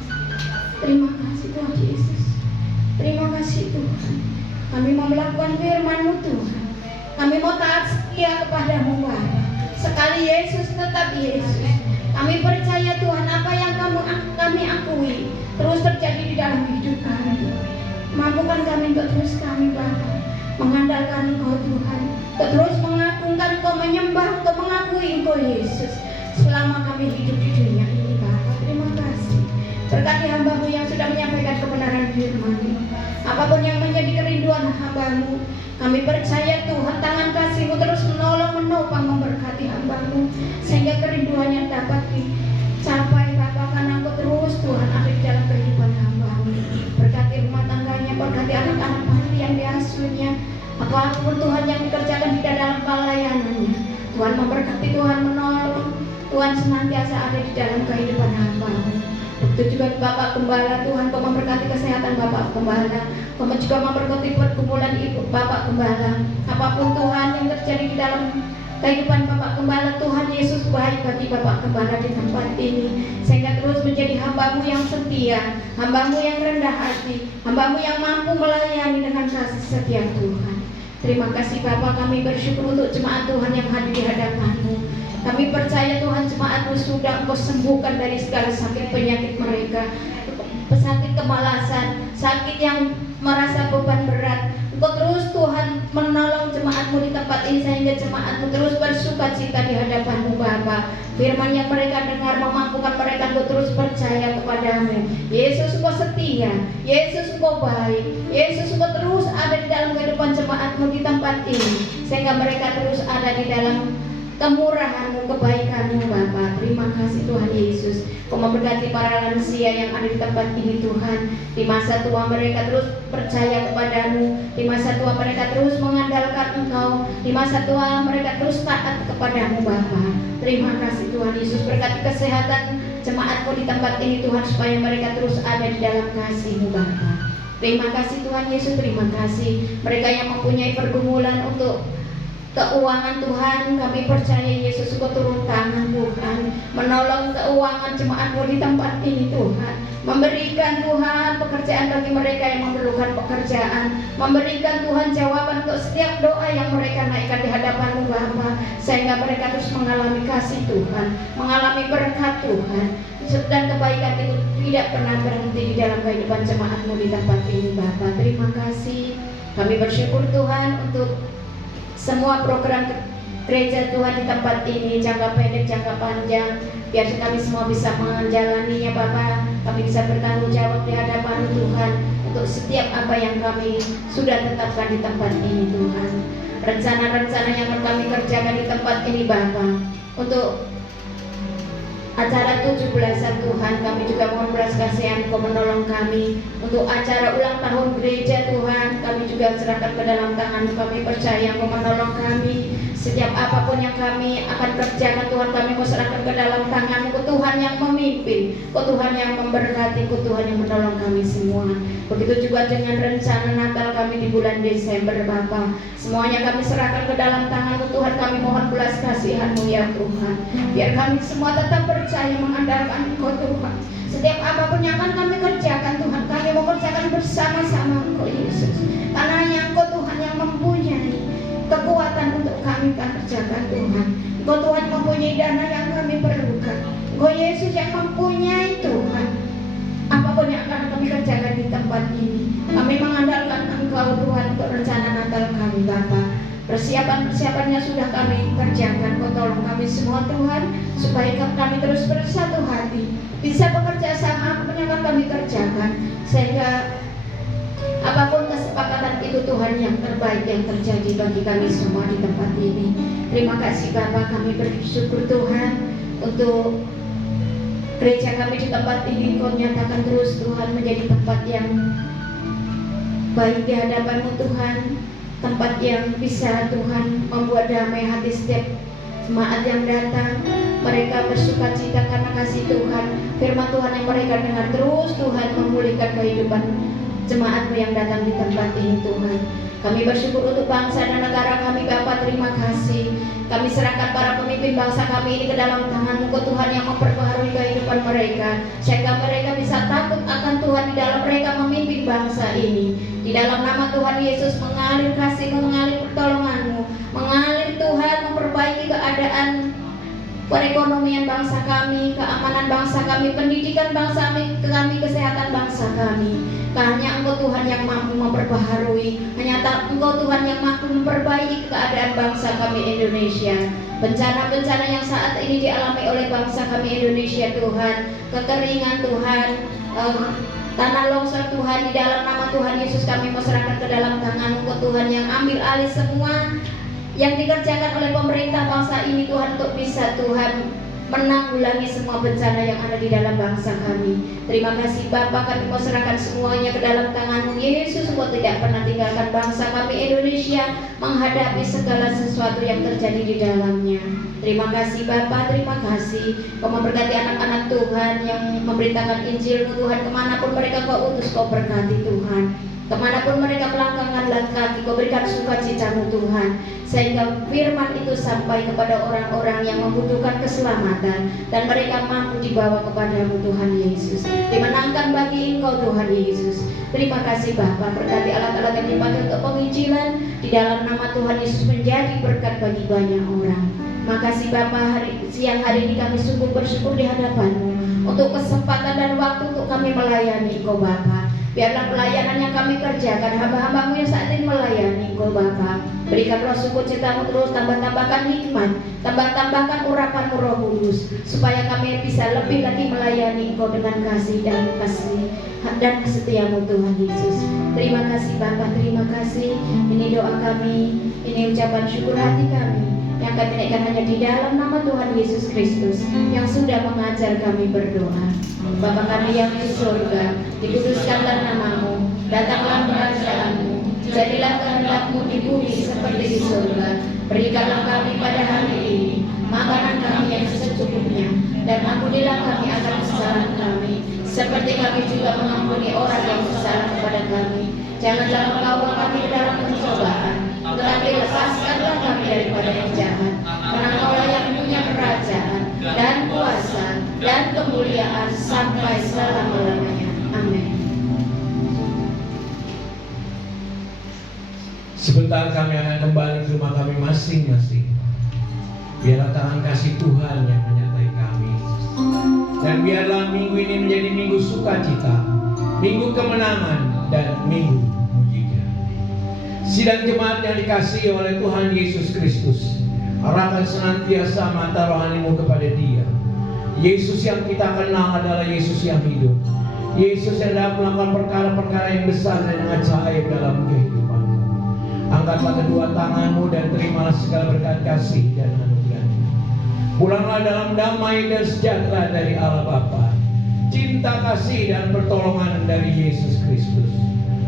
Terima kasih Tuhan Yesus. Terima kasih Tuhan. Kami mau melakukan firman-Mu Tuhan. Kami mau taat setia kepada-Mu Bapa. Sekali Yesus tetap Yesus. Kami percaya Tuhan, apa yang kami akui terus terjadi di dalam hidup kami. Mampukan kami untuk terus kami Bapa mengandalkan Engkau Tuhan, untuk terus mengagungkan Engkau, menyembah Engkau, mengakui Engkau Yesus selama kami hidup di dunia ini Bapa. Terima kasih. Berkati hamba-Mu yang sudah menyampaikan kebenaran firman-Mu. Apapun yang menjadi kerinduan hamba-Mu, kami percaya Tuhan, tangan kasih-Mu terus menolong, menopang, memberkati hamba-Mu, sehingga kerinduannya dapat dicapai Bapa, karena Engkau terus Tuhan ada di dalam kehidupan hamba-Mu. Berkati rumah tangganya, berkati anak-anak panti yang diasuhnya, apapun Tuhan yang dikerjakan di dalam pelayanannya. Tuhan memberkati, Tuhan menolong, Tuhan senantiasa ada di dalam kehidupan hamba-Mu. Begitu juga Bapak Gembala, Tuhan Kau memberkati kesehatan Bapak Gembala. Kau juga memberkati pergumulan Ibu Bapak Gembala. Apapun Tuhan yang terjadi di dalam kehidupan Bapak Gembala, Tuhan Yesus baik bagi Bapak Gembala di tempat ini, sehingga terus menjadi hamba-Mu yang setia, hamba-Mu yang rendah hati, hamba-Mu yang mampu melayani dengan kasih setia Tuhan. Terima kasih Bapa, kami bersyukur untuk jemaat Tuhan yang hadir di hadapan-Mu. Kami percaya Tuhan jemaat-Mu sudah Engkau sembuhkan dari segala sakit penyakit mereka, sakit kemalasan, sakit yang merasa beban berat. Engkau terus Tuhan menolong jemaat-Mu di tempat ini sehingga jemaat-Mu terus bersuka cita di hadapan-Mu Bapa. Firman yang mereka dengar memampukan mereka untuk terus percaya kepadamu. Yesus Engkau setia, Yesus Engkau baik, Yesus Engkau terus ada di dalam kehidupan jemaat-Mu di tempat ini, sehingga mereka terus ada di dalam kemurahan-Mu, kebaikan-Mu Bapa. Terima kasih Tuhan Yesus. Kau memberkati para lansia yang ada di tempat ini Tuhan. Di masa tua mereka terus percaya kepadamu, di masa tua mereka terus mengandalkan Engkau, di masa tua mereka terus taat kepadamu Bapa. Terima kasih Tuhan Yesus. Berkati kesehatan jemaat-Mu di tempat ini Tuhan, supaya mereka terus ada di dalam kasih-Mu Bapa. Terima kasih Tuhan Yesus. Terima kasih mereka yang mempunyai pergumulan untuk keuangan Tuhan, kami percaya Yesus Engkau turun tangan Tuhan, menolong keuangan jemaat-Mu di tempat ini Tuhan, memberikan Tuhan pekerjaan bagi mereka yang memerlukan pekerjaan, memberikan Tuhan jawaban untuk setiap doa yang mereka naikkan di hadapan-Mu Bapa, sehingga mereka terus mengalami kasih Tuhan, mengalami berkat Tuhan, dan kebaikan itu tidak pernah berhenti di dalam kehidupan jemaat-Mu di tempat ini Bapa. Terima kasih, kami bersyukur Tuhan untuk semua program gereja Tuhan di tempat ini, jangka pendek, jangka panjang, biar kami semua bisa menjalaninya Bapa. Kami bisa bertanggung jawab di hadapan Tuhan untuk setiap apa yang kami sudah tetapkan di tempat ini Tuhan. Rencana-rencana yang kami kerjakan di tempat ini Bapa, untuk acara 17-an Tuhan, kami juga mohon belas kasihan Engkau menolong kami. Untuk acara ulang tahun gereja Tuhan, kami juga serahkan ke dalam tangan-Mu. Kami percaya Engkau menolong kami. Setiap apapun yang kami akan kerjakan Tuhan, kami mau serahkan ke dalam tangan-Mu. Kau Tuhan yang memimpin, Kau Tuhan yang memberkati, Kau Tuhan yang menolong kami semua. Begitu juga dengan rencana Natal kami di bulan Desember Bapa. Semuanya kami serahkan ke dalam tangan-Mu Tuhan. Kami mohon belas kasihan-Mu ya Tuhan. Biar kami semua tetap percaya mengandalkan Engkau Tuhan. Setiap apapun yang akan kami kerjakan Tuhan, kami mau kerjakan bersama-sama Engkau Yesus. Karena hanya Engkau Tuhan yang mempunyai kekuatan untuk kami kerjakan Tuhan. Engkau Tuhan mempunyai dana yang kami perlukan. Engkau Yesus yang mempunyai Tuhan. Apapun yang akan kami kerjakan di tempat ini, kami mengandalkan Engkau Tuhan untuk rencana Natal kami Bapa. Persiapan-persiapannya sudah kami kerjakan. Kau tolong kami semua Tuhan, supaya kami terus bersatu hati, bisa bekerja sama apapun yang akan kami kerjakan, sehingga apapun kesepakatan itu Tuhan yang terbaik yang terjadi bagi kami semua di tempat ini. Terima kasih Bapa, kami bersyukur Tuhan untuk gereja kami di tempat ini. Kau nyatakan terus Tuhan menjadi tempat yang baik di hadapan-Mu Tuhan, tempat yang bisa Tuhan membuat damai hati setiap jemaat yang datang. Mereka bersuka cita karena kasih Tuhan. Firman Tuhan yang mereka dengar terus Tuhan memulihkan kehidupan jemaat-Mu yang datang di tempat ini Tuhan. Kami bersyukur untuk bangsa dan negara kami Bapa. Terima kasih. Kami serahkan para pemimpin bangsa kami ini ke dalam tangan-Mu Tuhan, yang memperbaharui kehidupan mereka, sehingga mereka bisa takut akan Tuhan di dalam mereka memimpin bangsa ini. Di dalam nama Tuhan Yesus, mengalir kasih-Mu, mengalir pertolongan-Mu, mengalir Tuhan, memperbaiki keadaan perekonomian bangsa kami, keamanan bangsa kami, pendidikan bangsa kami, kesehatan bangsa kami. Hanya Engkau Tuhan yang mampu memperbaharui, hanya Engkau Tuhan yang mampu memperbaiki keadaan bangsa kami Indonesia. Bencana-bencana yang saat ini dialami oleh bangsa kami Indonesia Tuhan, kekeringan Tuhan, tanah longsor Tuhan, di dalam nama Tuhan Yesus kami serahkan ke dalam tangan Engkau Tuhan, yang ambil alih semua yang dikerjakan oleh pemerintah bangsa ini Tuhan, untuk bisa Tuhan menanggulangi semua bencana yang ada di dalam bangsa kami. Terima kasih Bapa, kami mau serahkan semuanya ke dalam tangan-Mu Yesus. Engkau tidak pernah tinggalkan bangsa kami Indonesia menghadapi segala sesuatu yang terjadi di dalamnya. Terima kasih Bapa, terima kasih. Kau memberkati anak-anak Tuhan yang memberitakan Injil-Mu Tuhan, kemanapun mereka Kau utus, Kau berkati Tuhan. Kemanapun mereka melangkahkan kaki, Kau berikan sukacita-Mu Tuhan, sehingga firman itu sampai kepada orang-orang yang membutuhkan keselamatan, dan mereka mampu dibawa kepada-Mu Tuhan Yesus. Dimenangkan bagi Engkau Tuhan Yesus. Terima kasih Bapa, berkati alat-alat yang dipakai untuk penginjilan di dalam nama Tuhan Yesus menjadi berkat bagi banyak orang. Makasih Bapa, siang hari ini kami sungguh bersyukur di hadapan-Mu untuk kesempatan dan waktu untuk kami melayani Engkau Bapa. Biarlah pelayanan yang kami kerjakan, hamba-hamba-Mu yang saat ini melayani Engkau Bapa, berikanlah sukacita-Mu terus, tambahkan hikmat, tambahkan urapan-Mu Roh Kudus, supaya kami bisa lebih lagi melayani Engkau dengan kasih dan setia-Mu Tuhan Yesus. Terima kasih Bapa, terima kasih. Ini doa kami, ini ucapan syukur hati kami yang kami naikkan hanya di dalam nama Tuhan Yesus Kristus yang sudah mengajar kami berdoa. Bapa kami yang di surga, dikuduskanlah nama-Mu, datanglah kerajaan-Mu, jadilah kehendak-Mu di bumi seperti di surga. Berikanlah kami pada hari ini makanan kami yang secukupnya, dan ampunilah kami akan kesalahan kami, seperti kami juga mengampuni orang yang bersalah kepada kami. Janganlah membawa kami dalam pencobaan, tetapi lepaskanlah kami daripada yang jahat. Karena Engkau yang punya kerajaan dan kuasa dan kemuliaan sampai selama-lamanya. Amin. Sebentar kami akan kembali ke rumah kami masing-masing. Biarlah tangan kasih Tuhan yang menyertai kami. Dan biarlah minggu ini menjadi minggu sukacita, minggu kemenangan, dan minggu mujizat. Sidang jemaat yang dikasihi oleh Tuhan Yesus Kristus, arahkan senantiasa mata rohanimu kepada Dia. Yesus yang kita kenal adalah Yesus yang hidup. Yesus yang dapat melakukan perkara-perkara yang besar dan yang ajaib dalam kehidupanmu. Angkatlah kedua tanganmu dan terimalah segala berkat kasih dan anugerah-Nya. Pulanglah dalam damai dan sejahtera dari Allah Bapa, cinta kasih dan pertolongan dari Yesus Kristus,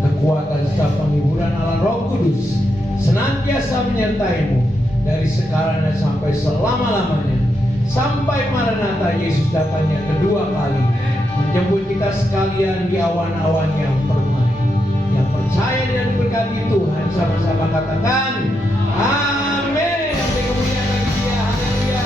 kekuatan serta penghiburan Allah Roh Kudus senantiasa menyertaimu dari sekarang dan sampai selama-lamanya, sampai Maranatha Yesus datangnya kedua kali menjemput kita sekalian di awan-awan yang permai. Yang percaya dan diberkati Tuhan sama-sama katakan amin. Kemuliaan bagi Dia. Haleluya.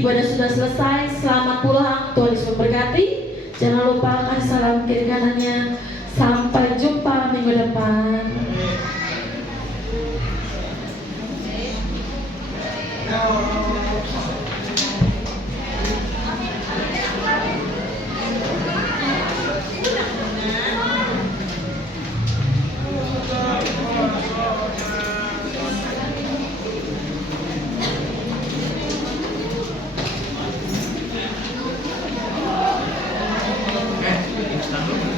Ibadah sudah selesai, selamat pulang, Tuhan Yesus memberkati. Jangan lupa kasih salam kiri kanannya. Sampai jumpa minggu depan. Instan dulu.